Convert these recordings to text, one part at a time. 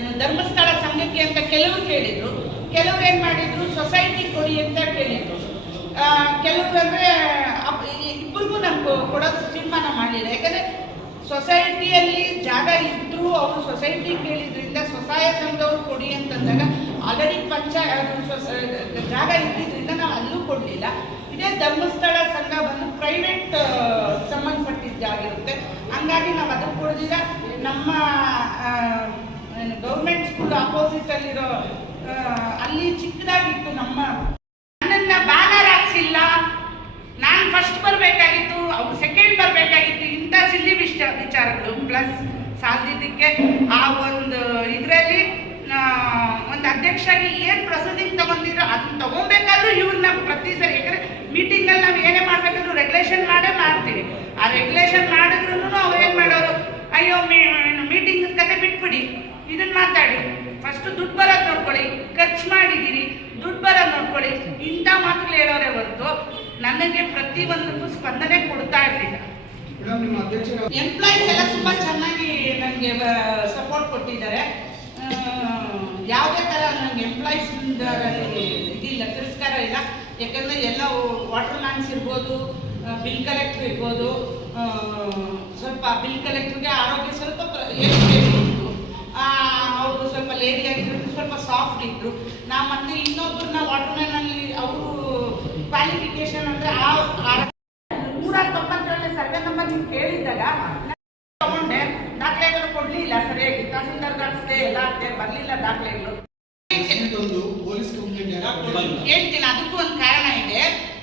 ಏನು ಧರ್ಮಸ್ಥಳ ಸಂಘಕ್ಕೆ ಅಂತ ಕೆಲವರು ಕೇಳಿದ್ರು. ಕೆಲವ್ರು ಏನ್ ಮಾಡಿದ್ರು? ಸೊಸೈಟಿ ಕೊಡಿ ಅಂತ ಕೇಳಿದ್ರು. ಕೆಲವರು ಅಂದ್ರೆ ಇಬ್ಬರಿಗೂ ನಮ್ಗೆ ಕೊಡೋದು ತೀರ್ಮಾನ ಮಾಡಿಲ್ಲ. ಯಾಕಂದ್ರೆ ಸೊಸೈಟಿಯಲ್ಲಿ ಜಾಗ ಇದ್ರು ಅವರು ಸೊಸೈಟಿ ಕೇಳಿದ್ರಿಂದ ಸ್ವಸಹಾಯ ಸಂಘವ್ರು ಕೊಡಿ ಅಂತಂದಾಗ ಆಲ್ರೆಡಿ ಪಂಚಾಯ ಜಾಗ ಇದ್ದಿದ್ರಿಂದ ನಾವು ಅಲ್ಲೂ ಕೊಡಲಿಲ್ಲ. ಇದೇ ಧರ್ಮಸ್ಥಳ ಸಂಘ ಬಂದು ಪ್ರೈವೇಟ್ ಸಂಬಂಧಪಟ್ಟಿದ್ದಾಗಿರುತ್ತೆ. ಹಂಗಾಗಿ ನಾವು ಅದಕ್ಕೆ ಕೊಡೋದಿಲ್ಲ ನಮ್ಮ ಗೌರ್ಮೆಂಟ್ ಸ್ಕೂಲ್ ಅಪೋಸಿಟ್ ಅಲ್ಲಿರೋ ಅಲ್ಲಿ ಚಿಕ್ಕದಾಗಿತ್ತು ನಮ್ಮ ನನ್ನನ್ನ ಬ್ಯಾನರ್ ಹಾಕ್ಸಿಲ್ಲ. ನಾನು ಫಸ್ಟ್ ಬರಬೇಕಾಗಿತ್ತು, ಅವ್ರು ಸೆಕೆಂಡ್ ಬರಬೇಕಾಗಿತ್ತು, ಇಂಥ ಸಿಲ್ಲಿ ವಿಷ ವಿಚಾರಗಳು. ಪ್ಲಸ್ ಸಾಲದಿದ್ದಕ್ಕೆ ಆ ಒಂದು ಇದರಲ್ಲಿ ಒಂದು ಅಧ್ಯಕ್ಷರಾಗಿ ಏನು ಪ್ರೊಸೀಡಿಂಗ್ ತಗೊಂಡಿದ್ರು ಅದನ್ನ ತಗೊಬೇಕಾದ್ರೂ ಇವ್ರನ್ನ ಪ್ರತಿ ಸರಿ ಯಾಕಂದ್ರೆ ಮೀಟಿಂಗಲ್ಲಿ ನಾವು ಏನೇ ಮಾಡ್ಬೇಕಾದ್ರೂ ರೆಗ್ಯುಲೇಷನ್ ಮಾಡೇ ಮಾಡ್ತೀವಿ. ಆ ರೆಗ್ಯುಲೇಷನ್ ಮಾಡಿದ್ರು ಅವ್ರು ಏನು ಮಾಡೋರು? ಅಯ್ಯೋ ಮೀಟಿಂಗ್ ಕತೆ ಬಿಟ್ಬಿಡಿ. ಇದನ್ನ ಮಾತಾಡಿ. ಫಸ್ಟ್ ದುಡ್ಡು ಬರೋದು ನೋಡ್ಕೊಳ್ಳಿ. ಖರ್ಚು ಮಾಡಿದ್ದೀರಿ. ದುಡ್ಡು ಬರೋದು ನೋಡ್ಕೊಳ್ಳಿ. ಇಂಥ ಮಾತುಗಳು ಹೇಳೋರೇ ಹೊರತು ನನಗೆ ಪ್ರತಿ ಒಂದಕ್ಕೂ ಸ್ಪಂದನೆ ಕೊಡ್ತಾ ಇರಲಿಲ್ಲ. ಎಂಪ್ಲಾಯೀಸ್ ಎಲ್ಲ ತುಂಬಾ ಚೆನ್ನಾಗಿ ನನಗೆ ಸಪೋರ್ಟ್ ಕೊಟ್ಟಿದ್ದಾರೆ. ಯಾವುದೇ ಥರ ನನಗೆ ಎಂಪ್ಲಾಯೀಸ್ ಇದಿಲ್ಲ ತಿರಸ್ಕಾರ ಇಲ್ಲ. ಯಾಕಂದರೆ ಎಲ್ಲ ವಾಟರ್ ಲ್ಯಾಂಡ್ಸ್ ಇರ್ಬೋದು ಬಿಲ್ ಕಲೆಕ್ಟರ್ ಇರ್ಬೋದು ಸ್ವಲ್ಪ ಬಿಲ್ ಕಲೆಕ್ಟರ್ಗೆ ಆರೋಗ್ಯ ಸ್ವಲ್ಪ ಅವರು ಸ್ವಲ್ಪ ಲೇಡಿ ಆಗಿದ್ರು ಸ್ವಲ್ಪ ಸಾಫ್ಟ್ ಇದ್ರು. ನಾ ಮತ್ತೆ ಇನ್ನೊಬ್ಬರನ್ನ ವಾಟರ್ ಮ್ಯಾನಲ್ಲಿ ಅವರು ಕ್ವಾಲಿಫಿಕೇಶನ್ ಅಂದರೆ ಆ ನೂರ ತೊಂಬತ್ತರಲ್ಲಿ ಸರ್ವೆ ನಂಬರ್ ನೀವು ಕೇಳಿದ್ದಾಗ ನಾನು ತಗೊಂಡೆ. ದಾಖಲೆಗಳು ಕೊಡ್ಲಿಲ್ಲ ಸರಿಯಾಗಿ. ತಹಸೀಲ್ದಾರ್ ಕಳಿಸ್ದೆ ಎಲ್ಲ ಆಗ್ದೆ ಬರಲಿಲ್ಲ ದಾಖಲೆಗಳು. ಒಂದು ಪೊಲೀಸ್ ಕಂಪ್ಲೇಂಟ್ ಹೇಳ್ತೀನಿ ಅದಕ್ಕೂ ಒಂದು ಕಾರಣ ಇದೆ.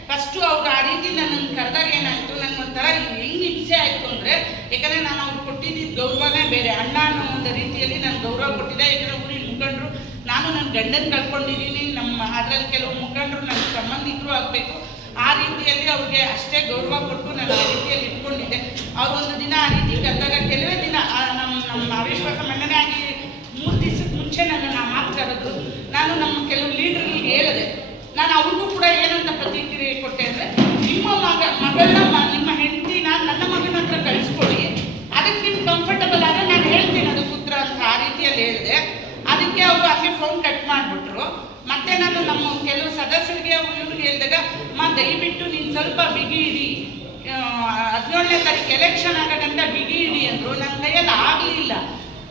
ಫಸ್ಟು ಅವ್ರು ಆ ರೀತಿ ನನ್ನನ್ನು ಕರೆದಾಗ ಏನಾಯಿತು ನನ್ಗೆ ಒಂಥರ ಹೆಂಗೆ ಹಿಂಸೆ ಆಯಿತು ಅಂದರೆ ಯಾಕಂದರೆ ನಾನು ಅವ್ರು ಕೊಟ್ಟಿದ್ದ ಗೌರವನೇ ಬೇರೆ. ಅಣ್ಣ ಅನ್ನೋ ಒಂದು ರೀತಿಯಲ್ಲಿ ನಾನು ಗೌರವ ಕೊಟ್ಟಿದ್ದೆ ಯಾಕಂದರೆ ಊರಿನ ಮುಖಂಡರು, ನಾನು ನನ್ನ ಗಂಡನ ಕಳ್ಕೊಂಡಿದ್ದೀನಿ. ನಮ್ಮ ಅದರಲ್ಲಿ ಕೆಲವು ಮುಖಂಡರು ನನ್ನ ಸಂಬಂಧಿಕರು ಆಗಬೇಕು. ಆ ರೀತಿಯಲ್ಲಿ ಅವ್ರಿಗೆ ಅಷ್ಟೇ ಗೌರವ ಕೊಟ್ಟು ನಾನು ಆ ರೀತಿಯಲ್ಲಿ ಇಟ್ಕೊಂಡಿದ್ದೆ. ಒಂದು ದಿನ ಆ ರೀತಿ ಕರೆದಾಗ, ಕೆಲವೇ ದಿನ ನಮ್ಮ ನಮ್ಮ ಅವಿಶ್ವಾಸ ಮಂಡನೆ ಆಗಿ ಮೂರು ದಿವಸಕ್ಕೆ ಮುಂಚೆ ನನ್ನನ್ನು ಆ ಮಾತು ಕರೆದ್ರು. ನಾನು ನಮ್ಮ ಕೆಲವು ನಾನು ಅವ್ರಿಗೂ ಕೂಡ ಏನಂತ ಪ್ರತಿಕ್ರಿಯೆ ಕೊಟ್ಟೆ ಅಂದರೆ, ನಿಮ್ಮ ಮಗ, ಮಗಳನ್ನ ನಿಮ್ಮ ಹೆಂಡತಿನ ನನ್ನ ಮಗನ ಹತ್ರ ಕಳಿಸ್ಕೊಡಿ ಅದಕ್ಕೆ ನಿಮ್ಗೆ ಕಂಫರ್ಟಬಲ್ ಆದರೆ ನಾನು ಹೇಳ್ತೀನಿ, ಅದು ಉತ್ತರ ಅಂತ ಆ ರೀತಿಯಲ್ಲಿ ಹೇಳಿದೆ. ಅದಕ್ಕೆ ಅವರು ಹಂಗೆ ಫೋನ್ ಕಟ್ ಮಾಡಿಬಿಟ್ರು. ಮತ್ತೆ ನಾನು ನಮ್ಮ ಕೆಲವು ಸದಸ್ಯರಿಗೆ ಅವ್ರು ಇವ್ರಿಗೆ ಹೇಳಿದಾಗ ಮಾ ದಯವಿಟ್ಟು ನೀನು ಸ್ವಲ್ಪ ಬಿಗಿ ಇಡಿ ಹದಿನೇಳನೇ ತಾರೀಕು ಎಲೆಕ್ಷನ್ ಆಗದಂತ ಬಿಗಿ ಇಡಿ ಅಂದರು. ನನ್ನ ಕೈಯಲ್ಲಿ ಆಗಲಿಲ್ಲ.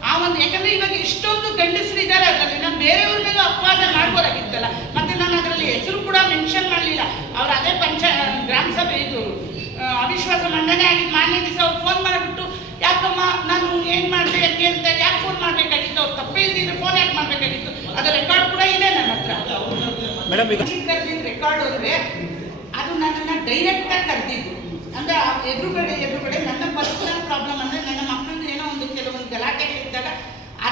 ಆ ಒಂದು ಯಾಕಂದ್ರೆ ಇವಾಗ ಇಷ್ಟೊಂದು ಗಂಡಸರಿದ್ದಾರೆ ಅದರಲ್ಲಿ ನಾನು ಬೇರೆಯವ್ರ ಮೇಲೂ ಅಪವಾದ ಮಾಡ್ಬೋದಾಗಿತ್ತಲ್ಲ. ಮತ್ತೆ ನಾನು ಅದರಲ್ಲಿ ಹೆಸರು ಕೂಡ ಮೆನ್ಷನ್ ಮಾಡಲಿಲ್ಲ. ಅವ್ರು ಅದೇ ಪಂಚ ಗ್ರಾಮ ಸಭೆ ಇದು ಅವಿಶ್ವಾಸ ಮಂಡನೆ ಆಗಿದ್ದು ಮಾನ್ಯ ದಿವಸ ಅವ್ರು ಫೋನ್ ಮಾಡಿಬಿಟ್ಟು ಯಾಕಮ್ಮ ನಾನು ಏನು ಮಾಡಿದೆ ಯಾಕೆ ಅಂತ ಯಾಕೆ ಫೋನ್ ಮಾಡಬೇಕಾಗಿತ್ತು? ಅವ್ರು ತಪ್ಪೇ ಇಲ್ದಿದ್ರೆ ಫೋನ್ ಯಾಕೆ ಮಾಡಬೇಕಾಗಿತ್ತು? ಅದರ ರೆಕಾರ್ಡ್ ಕೂಡ ಇದೆ ನನ್ನ ಹತ್ರ. ರೆಕಾರ್ಡ್ ಅಂದರೆ ಅದು ನನ್ನನ್ನು ಡೈರೆಕ್ಟಾಗಿ ಕರೆದಿದ್ದು. ಅಂದ್ರೆ ಎದುರುಗಡೆ ಎದುರುಗಡೆ ನನ್ನ ಪರ್ಸನಲ್ ಪ್ರಾಬ್ಲಮ್ ಅಂದರೆ ನನ್ನ ಮಕ್ಕಳದ್ದು ಏನೋ ಒಂದು ಕೆಲವೊಂದು ಗಲಾಟೆಗಳಿದ್ದಾಗ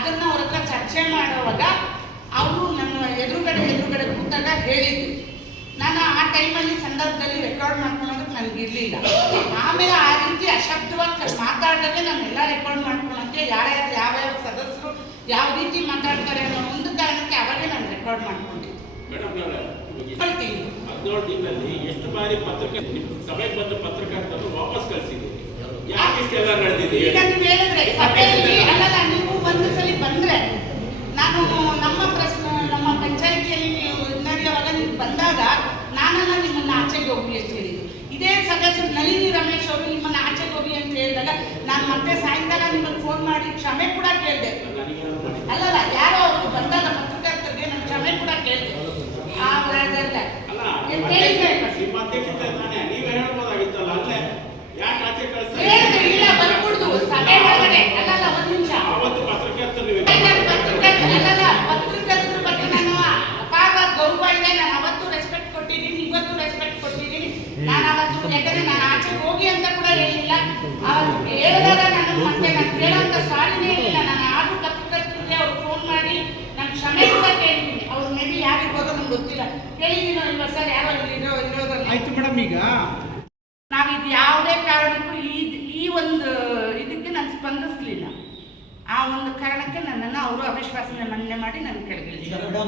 ಅದನ್ನ ಅವ್ರ ಹತ್ರ ಚರ್ಚೆ ಮಾಡುವಾಗ ಅವರು ನನ್ನ ಎದುರುಗಡೆ ಎದುರುಗಡೆ ಕೂತಾಗ ಹೇಳಿದ್ದು ನಾನು ಆ ಟೈಮಲ್ಲಿ ಸಂದರ್ಭದಲ್ಲಿ ರೆಕಾರ್ಡ್ ಮಾಡ್ಕೊಳೋದಕ್ಕೆ ನನಗೆ ಇರಲಿಲ್ಲ. ಆಮೇಲೆ ಆ ರೀತಿ ಅಶಬ್ದವಾಗಿ ಮಾತಾಡಿದಾಗೆ ನಾನೆಲ್ಲ ರೆಕಾರ್ಡ್ ಮಾಡ್ಕೊಳಕ್ಕೆ ಯಾರ್ಯಾರು ಯಾವ ಸದಸ್ಯರು ಯಾವ ರೀತಿ ಮಾತಾಡ್ತಾರೆ ಅನ್ನೋ ಒಂದು ಕಾರಣಕ್ಕೆ ಅವಾಗೇ ನಾನು ರೆಕಾರ್ಡ್ ಮಾಡ್ಕೊಂಡಿದ್ದೆ ಹದಿನೇಳು ದಿನದಲ್ಲಿ ಎಷ್ಟು ಬಾರಿ ಪತ್ರಿಕೆ ಸಭೆಗೆ ಬಂದ ಪತ್ರಕರ್ತರು ವಾಪಸ್ ಕಳಿಸಿದ್ದೀರಿ ಯಾಕೆ ಇಷ್ಟೆಲ್ಲ ನಡೆದಿದೆ ಈಗ ನೀವು ಹೇಳಿದ್ರೆ ಸಭೆಯಲ್ಲಿ ಅಲ್ಲಲ್ಲ ನೀವು ಒಂದು ಸಲ ಬಂದ್ರೆ ನಾನು ನಮ್ಮ ಪ್ರಶ್ನೆ ನಮ್ಮ ಪಂಚಾಯಿತಿಯಲ್ಲಿ ನೀವು ನಡೆಯುವಾಗ ನೀವು ಬಂದಾಗ ನಾನಲ್ಲ ನಿಮ್ಮನ್ನ ಆಚೆಗೆ ಹೋಗಿ ಅಂತ ಹೇಳಿದ್ರು. ಇದೇ ಸದಸ್ಯರು ನಳಿನಿ ರಮೇಶ್ ಅವರು ನಿಮ್ಮನ್ನ ಆಚೆಗೆ ಹೋಗಿ ಅಂತ ಹೇಳಿದಾಗ ನಾನು ಮತ್ತೆ ಸಾಯಂಕಾಲ ನಿಮ್ಮನ್ನು ಫೋನ್ ಮಾಡಿ ಕ್ಷಮೆ ಕೂಡ ಕೇಳಿದೆ. ಅಲ್ಲಲ್ಲ ಯಾರೋ ಅವರು ಬಂದಾಗ ಪತ್ರಕರ್ತರಿಗೆ ನಾನು ಕ್ಷಮೆ ಕೂಡ ಕೇಳಿದೆ. ಇಲ್ಲ ಬಂದ್ಬಿಡ್ದು. ಸಭೆ ಒಳಗಡೆ ಅಲ್ಲಲ್ಲ ಒಂದು ನಿಮಿಷ ಅವತ್ತು ಪತ್ರಕರ್ತರು ಅಲ್ಲಲ್ಲ, ಪತ್ರಕರ್ತರ ಬಗ್ಗೆ ನಾನು ಅಪಾರ ಗೌರವ ಇದೆ ನಾನು ಅವತ್ತು ರೆಸ್ಪೆಕ್ಟ್ ಕೊಟ್ಟಿದ್ದೀನಿ ಇವತ್ತು ರೆಸ್ಪೆಕ್ಟ್ ಕೊಟ್ಟಿದ್ದೀನಿ ನಾನು ಅವತ್ತು ಯಾಕಂದ್ರೆ ನಾನು ಆಚೆಗೆ ಹೋಗಿ ಅಂತ ಕೂಡ ಹೇಳಿಲ್ಲ ಅವತ್ತು ಹೇಳಿದಾಗ ನಾನು ಮತ್ತೆ ನಾನು ಕೇಳೋಂಥ ಸಾಲಿನೇ ಇಲ್ಲ. ನಾನು ಆರು ಪತ್ರಕರ್ತರಿಗೆ ಅವ್ರು ಫೋನ್ ಮಾಡಿ ನಾನು ಕ್ಷಮೆ ಕೂಡ ಕೇಳಿದ್ದೀನಿ ಅವ್ರು ಮೇ ಬಿ ಯಾರಿರ್ಬೋದೋ ನಂಗೆ ಗೊತ್ತಿಲ್ಲ. ಕೇಳಿದ್ದೀನೋ ಇಲ್ವಾ ಸರ್ ಯಾರೋ ಇರೋ ಇರೋದಲ್ಲ ಆಯ್ತು ಮೇಡಮ್ ಈಗ. ನಾವಿದು ಯಾವುದೇ ಕಾರಣಕ್ಕೂ ಈ ಈ ಒಂದು ಇದಕ್ಕೆ ನಾನು ಸ್ಪಂದಿಸಲಿಲ್ಲ. ಆ ಒಂದು ಕಾರಣಕ್ಕೆ ನನ್ನನ್ನು ಅವರು ಅವಿಶ್ವಾಸನೆ ಮನ್ನೆ ಮಾಡಿ ನನ್ನ ಕೆಳಗಿಳಿಸಿದ್ರು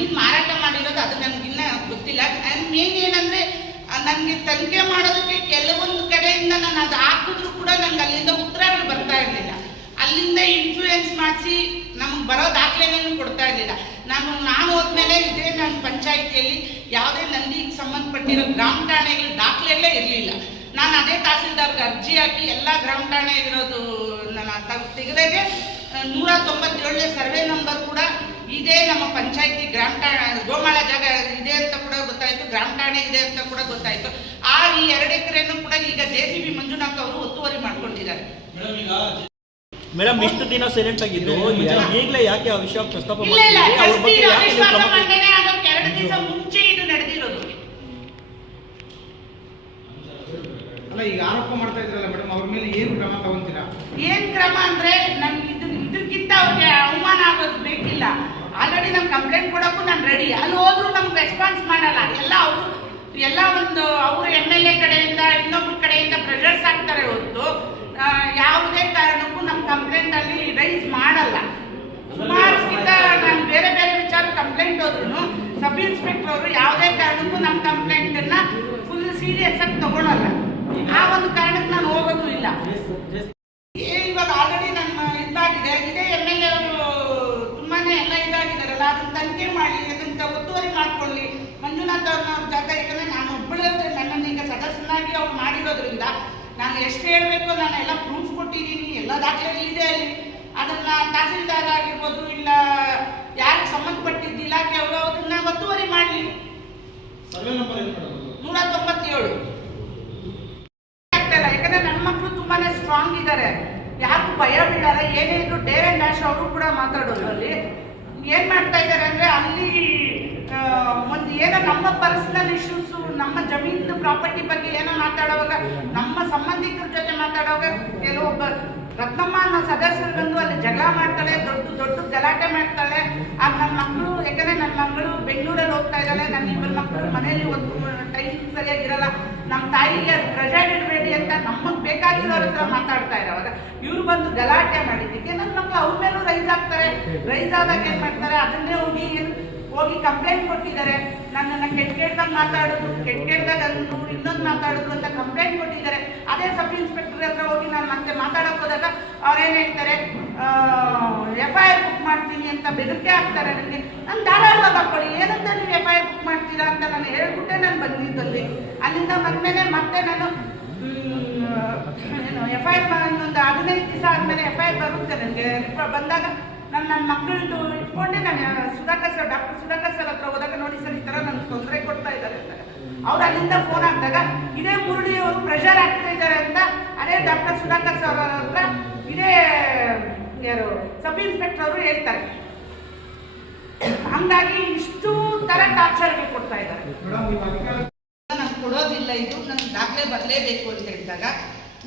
ಇದ್ ಮಾರಾಟ ಮಾಡಿರೋದು ಅದು ನನಗಿನ್ನ ಗೊತ್ತಿಲ್ಲ ಅಂಡ್ ಮೇನ್ ಏನಂದ್ರೆ ನನಗೆ ತನಿಖೆ ಮಾಡೋದಕ್ಕೆ ಕೆಲವೊಂದು ಕಡೆಯಿಂದ ನಾನು ಅದು ಹಾಕಿದ್ರು ಕೂಡ ನಂಗೆ ಅಲ್ಲಿಂದ ಉತ್ತರಗಳು ಬರ್ತಾ ಇರಲಿಲ್ಲ. ಅಲ್ಲಿಂದ ಇನ್ಫ್ಲೂಯೆನ್ಸ್ ಮಾಡಿಸಿ ನಮ್ಗೆ ಬರೋ ದಾಖಲೆಗಳನ್ನು ಕೊಡ್ತಾ ಇರಲಿಲ್ಲ. ನಾನು ನಾನು ಹೋದ್ಮೇಲೆ ಇದೇ ನನ್ನ ಪಂಚಾಯಿತಿಯಲ್ಲಿ ಯಾವುದೇ ನಂದಿಗೆ ಸಂಬಂಧಪಟ್ಟಿರೋ ಗ್ರಾಮ ಠಾಣೆಗಳ ದಾಖಲೆಗಳೇ ಇರಲಿಲ್ಲ. ನಾನು ಅದೇ ತಹಸೀಲ್ದಾರ್ಗೆ ಅರ್ಜಿ ಹಾಕಿ ಎಲ್ಲ ಗ್ರಾಮ ಠಾಣೆ ಇರೋದು ನಾನು ತೆಗೆದಾಗೆ ನೂರ ತೊಂಬತ್ತೇಳನೇ ಸರ್ವೆ ನಂಬರ್ ಕೂಡ ಇದೇ ನಮ್ಮ ಪಂಚಾಯತಿ ಗ್ರಾಮ ಠಾಣೆ ಗೋಮಾಳ ಜಾಗ ಇದೆ ಅಂತ ಕೂಡ ಗೊತ್ತಾಯ್ತು ಗ್ರಾಮ ಠಾಣೆ ಇದೆ ಅಂತ ಕೂಡ ಗೊತ್ತಾಯ್ತು. ಆ ಈ ಎರಡು ಎಕರೆನೂ ಕೂಡ ಈಗ ಜೆ ಸಿ ಬಿ ಮಂಜುನಾಥ್ ಅವರು ಒತ್ತುವರಿ ಮಾಡ್ಕೊಂಡಿದ್ದಾರೆ. ಮೇಡಮ್ ಇಷ್ಟು ದಿನ ಸೈಲೆಂಟ್ ಆಗಿದ್ದು ಈಗಲೇ ಯಾಕೆ ಆ ವಿಷಯ ಪ್ರಸ್ತಾಪ ಎರಡು ದಿವಸ ಮುಂಚೆ ಇದು ನಡೆದಿರೋದು. ಅಲ್ಲ ಈಗ ಆರೋಪ ಮಾಡ್ತಾ ಇದ್ರಲ್ಲ ಮೇಡಮ್ ಅವ್ರ ಮೇಲೆ ಏನು ಕ್ರಮ ತಗೊಂತೀರಾ? ಏನ್ ಕ್ರಮ ಅಂದ್ರೆ ನಮ್ಗೆ ಇದು ಇದಕ್ಕಿಂತ ಅವ್ರಿಗೆ ಅವಮಾನ ಆಗೋದು ಬೇಕಿಲ್ಲ. ಆಲ್ರೆಡಿ ನಮ್ ಕಂಪ್ಲೇಂಟ್ ಕೊಡೋಕ್ಕೂ ನಾನು ರೆಡಿ ಅಲ್ಲಿ ಹೋದ್ರು ನಮ್ಗೆ ರೆಸ್ಪಾನ್ಸ್ ಮಾಡಲ್ಲ. ಎಲ್ಲ ಅವರು ಎಲ್ಲ ಒಂದು ಅವರು ಎಂ ಎಲ್ ಎ ಕಡೆಯಿಂದ ಇನ್ನೊಬ್ರ ಕಡೆಯಿಂದ ಪ್ರೆಷರ್ಸ್ ಆಗ್ತಾರೆ ಹೊತ್ತು ಯಾವುದೇ ಕಾರಣಕ್ಕೂ ನಮ್ಮ ಕಂಪ್ಲೇಂಟ್ ಅಲ್ಲಿ ರೈಸ್ ಮಾಡಲ್ಲ. ಸುಮಾರು ಕಿಂತ ನಾನು ಬೇರೆ ಬೇರೆ ವಿಚಾರ ಕಂಪ್ಲೇಂಟ್ ಹೋದ್ರು ಸಬ್ ಇನ್ಸ್ಪೆಕ್ಟರ್ ಅವರು ಯಾವುದೇ ಕಾರಣಕ್ಕೂ ನಮ್ಮ ಕಂಪ್ಲೇಂಟ್ ಅನ್ನ ಫುಲ್ ಸೀರಿಯಸ್ ಆಗಿ ತಗೊಳಲ್ಲ. ಆ ಒಂದು ಕಾರಣಕ್ಕೆ ನಾನು ಹೋಗೋದು ಇಲ್ಲ ಏ, ಇವಾಗ ಆಲ್ರೆಡಿ ನನ್ನ ಇದಾಗಿದೆ ಇದೇ ಎಂ ಎಲ್ ಎ ಅವರು ತುಂಬಾನೇ ಎಲ್ಲ ಇದಾಗಿದ್ದಾರಲ್ಲ ಅದನ್ನ ತನಿಖೆ ಮಾಡಿ ಅದನ್ನ ಒತ್ತುವರಿ ಮಾಡ್ಕೊಳ್ಳಿ ಮಂಜುನಾಥ್ ಅವ್ರನ್ನ ಜಾಗ ಯಾಕಂದ್ರೆ ನಾನು ಒಬ್ಬಳೇ ನನ್ನನ್ನು ಈಗ ಸದಸ್ಯನಾಗಿ ಅವ್ರು ಮಾಡಿರೋದ್ರಿಂದ ನಾನು ಎಷ್ಟು ಹೇಳಬೇಕು ನಾನು ಎಲ್ಲ ಪ್ರೂಫ್ ಕೊಟ್ಟಿದ್ದೀನಿ ಎಲ್ಲ ದಾಖಲೆಗಳಿದೆ ಅಲ್ಲಿ. ಅದನ್ನ ತಹಸೀಲ್ದಾರ್ ಆಗಿರ್ಬೋದು ಇಲ್ಲ ಯಾರಿಗೆ ಸಂಬಂಧಪಟ್ಟಿದ್ದ ಇಲಾಖೆ ಅವರು ಅದನ್ನ ಒತ್ತುವರಿ ಮಾಡಲಿ. ನೂರ ತೊಂಬತ್ತೇಳು ಆಗ್ತಾ ಇಲ್ಲ ಯಾಕಂದ್ರೆ ನನ್ನ ಮಕ್ಕಳು ತುಂಬಾನೇ ಸ್ಟ್ರಾಂಗ್ ಇದ್ದಾರೆ ಯಾರು ಭಯ ಬೀಳಲ್ಲ ಏನೇ ಇದ್ರು ಡೇರ್ ಅಂಡ್ ಡ್ಯಾಶ್ ಅವರು ಕೂಡ ಮಾತಾಡೋದು ಅಲ್ಲಿ ಏನ್ ಮಾಡ್ತಾ ಇದ್ದಾರೆ ಅಂದ್ರೆ ಅಲ್ಲಿ ಒಂದು ಏನೋ ನಮ್ಮ ಪರ್ಸನಲ್ ಇಶ್ಯೂಸ್ ನಮ್ಮ ಜಮೀನು ಪ್ರಾಪರ್ಟಿ ಬಗ್ಗೆ ಏನೋ ಮಾತಾಡುವಾಗ, ನಮ್ಮ ಸಂಬಂಧಿಕರ ಜೊತೆ ಮಾತಾಡುವಾಗ ಕೆಲವೊಬ್ಬ ರತ್ನಮ್ಮ ಅನ್ನೋ ಸದಸ್ಯರು ಬಂದು ಅಲ್ಲಿ ಜಗಳ ಮಾಡ್ತಾಳೆ, ದೊಡ್ಡ ದೊಡ್ಡ ಗಲಾಟೆ ಮಾಡ್ತಾಳೆ. ಆಗ ನನ್ನ ಮಕ್ಕಳು ಯಾಕಂದ್ರೆ ನನ್ನ ಮಗಳು ಬೆಂಗಳೂರಲ್ಲಿ ಹೋಗ್ತಾ ಇದ್ದಾಳೆ ನನ್ನ ಇಬ್ಬರು ಮಕ್ಕಳು ಮನೆಯಲ್ಲಿ ಒಂದು ಟೈಮ್ ಸರಿಯಾಗಿರಲ್ಲ ನಮ್ಮ ತಾಯಿಗೆ ಪ್ರೆಷರ್ ಇಡಬೇಡಿ ಅಂತ ನಮಗೆ ಬೇಕಾಗಿರೋರ ಹತ್ರ ಮಾತಾಡ್ತಾ ಇರೋವಾಗ ಇವ್ರು ಬಂದು ಗಲಾಟೆ ಮಾಡಿದ್ದಕ್ಕೆ ನನ್ನ ಮಕ್ಕಳು ಅವ್ರ ಮೇಲೂ ರೈಸ್ ಆಗ್ತಾರೆ. ರೈಸ್ ಆದಾಗ ಏನು ಮಾಡ್ತಾರೆ? ಅದನ್ನೇ ಹೋಗಿ ಏನ್ ಹೋಗಿ ಕಂಪ್ಲೇಂಟ್ ಕೊಟ್ಟಿದ್ದಾರೆ. ನನ್ನನ್ನು ಕೆಟ್ಟ ಕೆಟ್ಟದಾಗ ಮಾತಾಡಿದ್ರು ಕೆಟ್ಟ ಕೆಟ್ಟದಾಗ ಅಂದ್ರು ಇನ್ನೊಂದು ಮಾತಾಡಿದ್ರು ಅಂತ ಕಂಪ್ಲೇಂಟ್ ಕೊಟ್ಟಿದ್ದಾರೆ. ಅದೇ ಸಬ್ ಇನ್ಸ್ಪೆಕ್ಟರ್ ಹತ್ರ ಹೋಗಿ ನಾನು ಮತ್ತೆ ಮಾತಾಡಕ್ಕೆ ಹೋದಾಗ ಅವ್ರೇನು ಹೇಳ್ತಾರೆ ಎಫ್ ಐ ಆರ್ ಬುಕ್ ಮಾಡ್ತೀನಿ ಅಂತ ಬೆದರಿಕೆ ಹಾಕ್ತಾರೆ ನನಗೆ ನಾನು ಧಾರಾಳವಾಗಿ ಹಾಕೊಳ್ಳಿ ಏನಂತ ನೀವು ಎಫ್ ಐ ಆರ್ ಬುಕ್ ಮಾಡ್ತೀರಾ ಅಂತ ನಾನು ಹೇಳ್ಬಿಟ್ಟೆ ನಾನು ಬಂದಿದ್ದಲ್ಲಿ ಅಲ್ಲಿಂದ ಬಂದಮೇಲೆ ಮತ್ತೆ ನಾನು ಎಫ್ ಐ ಆರ್ ಒಂದು ಹದಿನೈದು ದಿವಸ ಆದಮೇಲೆ ಎಫ್ ಐ ಆರ್ ಬರುತ್ತೆ ನನಗೆ ಬಂದಾಗ ನನ್ನ ಮಕ್ಕಳದ್ದು ಇಟ್ಕೊಂಡೆ ನಾನು Sudhakar sir doctor Sudhakar sir ಹತ್ರ ಹೋದಾಗ ನೋಡಿ ಸರ್ ಈ ಥರ ನನ್ಗೆ ತೊಂದರೆ ಕೊಡ್ತಾ ಇದ್ದಾರೆ ಅಂತ. ಅವ್ರು ಅಲ್ಲಿಂದ ಫೋನ್ ಹಾಕಿದಾಗ ಇದೇ ಮುರುಳಿ ಅವರು ಪ್ರೆಷರ್ ಆಗ್ತಾ ಇದ್ದಾರೆ ಅಂತ ಅದೇ ಡಾಕ್ಟರ್ ಸುಧಾಕರ್ ಸರ್ ಅವ್ರ ಹತ್ರ ಇದೇ ಯಾರು ಸಬ್ ಇನ್ಸ್ಪೆಕ್ಟರ್ ಅವರು ಹೇಳ್ತಾರೆ. ಹಂಗಾಗಿ ಇಷ್ಟು ತರ ಟಾರ್ಚರ್ಗೆ ಕೊಡ್ತಾ ಇದ್ದಾರೆ. ನಾನು ಕೊಡೋದಿಲ್ಲ ಇದು ನನ್ಗೆ ದಾಖಲೆ ಬರಲೇಬೇಕು ಅಂತ ಹೇಳಿದಾಗ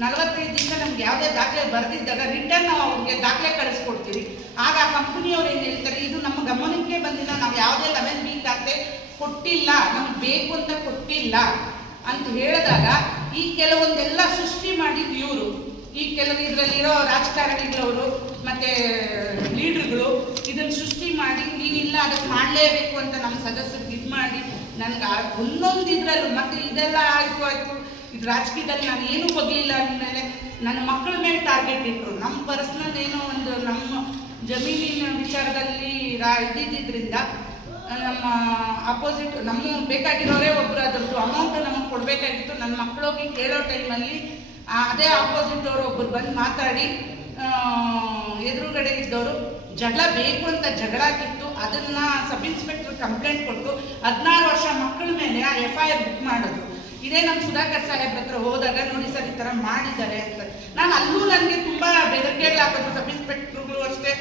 ನಲವತ್ತೈದು ದಿವಸ ನಮ್ಗೆ ಯಾವುದೇ ದಾಖಲೆ ಬರೆದಿದ್ದಾಗ ರಿಟರ್ನ್ ನಾವು ಅವ್ರಿಗೆ ದಾಖಲೆ ಕಳಿಸ್ಕೊಡ್ತೀವಿ. ಆಗ ಆ ಕಂಪ್ನಿಯವ್ರು ಏನು ಹೇಳ್ತಾರೆ, ಇದು ನಮ್ಮ ಗಮನಕ್ಕೆ ಬಂದಿಲ್ಲ, ನಾವು ಯಾವುದೇ ಲೆವೆನ್ ಬಿ ಖಾತೆ ಕೊಟ್ಟಿಲ್ಲ, ನಮ್ಗೆ ಬೇಕು ಅಂತ ಕೊಟ್ಟಿಲ್ಲ ಅಂತ ಹೇಳಿದಾಗ ಈ ಕೆಲವೊಂದೆಲ್ಲ ಸೃಷ್ಟಿ ಮಾಡಿದ್ದು ಇವರು. ಈ ಕೆಲವು ಇದರಲ್ಲಿರೋ ರಾಜಕಾರಣಿಗಳವರು, ಮತ್ತೆ ಲೀಡರ್ಗಳು ಇದನ್ನು ಸೃಷ್ಟಿ ಮಾಡಿ, ನೀನಿಲ್ಲ ಅದಕ್ಕೆ ಮಾಡಲೇಬೇಕು ಅಂತ ನಮ್ಮ ಸದಸ್ಯರಿಗೆ ಇದು ಮಾಡಿ, ನನಗೆ ಒಂದೊಂದು ಇದರಲ್ಲೂ, ಮತ್ತೆ ಇದೆಲ್ಲ ಆಯಿತು, ಆಯ್ತು ರಾಜಕೀಯದಲ್ಲಿ ನಾನು ಏನೂ ಬಗ್ಲಿಲ್ಲ ಅಂದಮೇಲೆ ನನ್ನ ಮಕ್ಕಳ ಮೇಲೆ ಟಾರ್ಗೆಟ್ ಇಟ್ಟರು ನಮ್ಮ ಪರ್ಸ್ನಲ್ ಏನೋ ಒಂದು ನಮ್ಮ ಜಮೀನಿನ ವಿಚಾರದಲ್ಲಿ ರಾ ಇದ್ದಿದ್ದರಿಂದ ನಮ್ಮ ಅಪೋಸಿಟ್ ನಮ್ಮ ಬೇಕಾಗಿರೋರೇ ಒಬ್ಬರು ಅದರದ್ದು ಅಮೌಂಟ್ ನಮಗೆ ಕೊಡಬೇಕಾಗಿತ್ತು. ನನ್ನ ಮಕ್ಕಳೋಗಿ ಕೇಳೋ ಟೈಮಲ್ಲಿ ಅದೇ ಆಪೋಸಿಟ್ ಅವರು ಒಬ್ಬರು ಬಂದು ಮಾತಾಡಿ ಎದುರುಗಡೆ ಇದ್ದವರು, ಜಗಳ ಬೇಕು ಅಂತ ಜಗಳ ಆಗಿತ್ತು. ಅದನ್ನು ಸಬ್ ಇನ್ಸ್ಪೆಕ್ಟರ್ ಕಂಪ್ಲೇಂಟ್ ಕೊಟ್ಟು ಹದಿನಾರು ವರ್ಷ ಮಕ್ಕಳ ಮೇಲೆ ಎಫ್ ಐ ಆರ್ ಬುಕ್ ಮಾಡಿದ್ರು. ಇದೇ ನಮ್ಮ ಸುಧಾಕರ್ ಸಾಹೇಬ್ ಹತ್ರ ಹೋದಾಗ ನೋಡಿ ಸರ್ ಈ ಥರ ಮಾಡಿದ್ದಾರೆ ಅಂತ. ನಾನು ಅಲ್ಲೂ ನನಗೆ ತುಂಬ ಬೆದರಿಕೆಗಳು ಹಾಕಿದ್ರು ಸಬ್ ಇನ್ಸ್ಪೆಕ್ಟರ್ಗಳು ಅಷ್ಟೇ,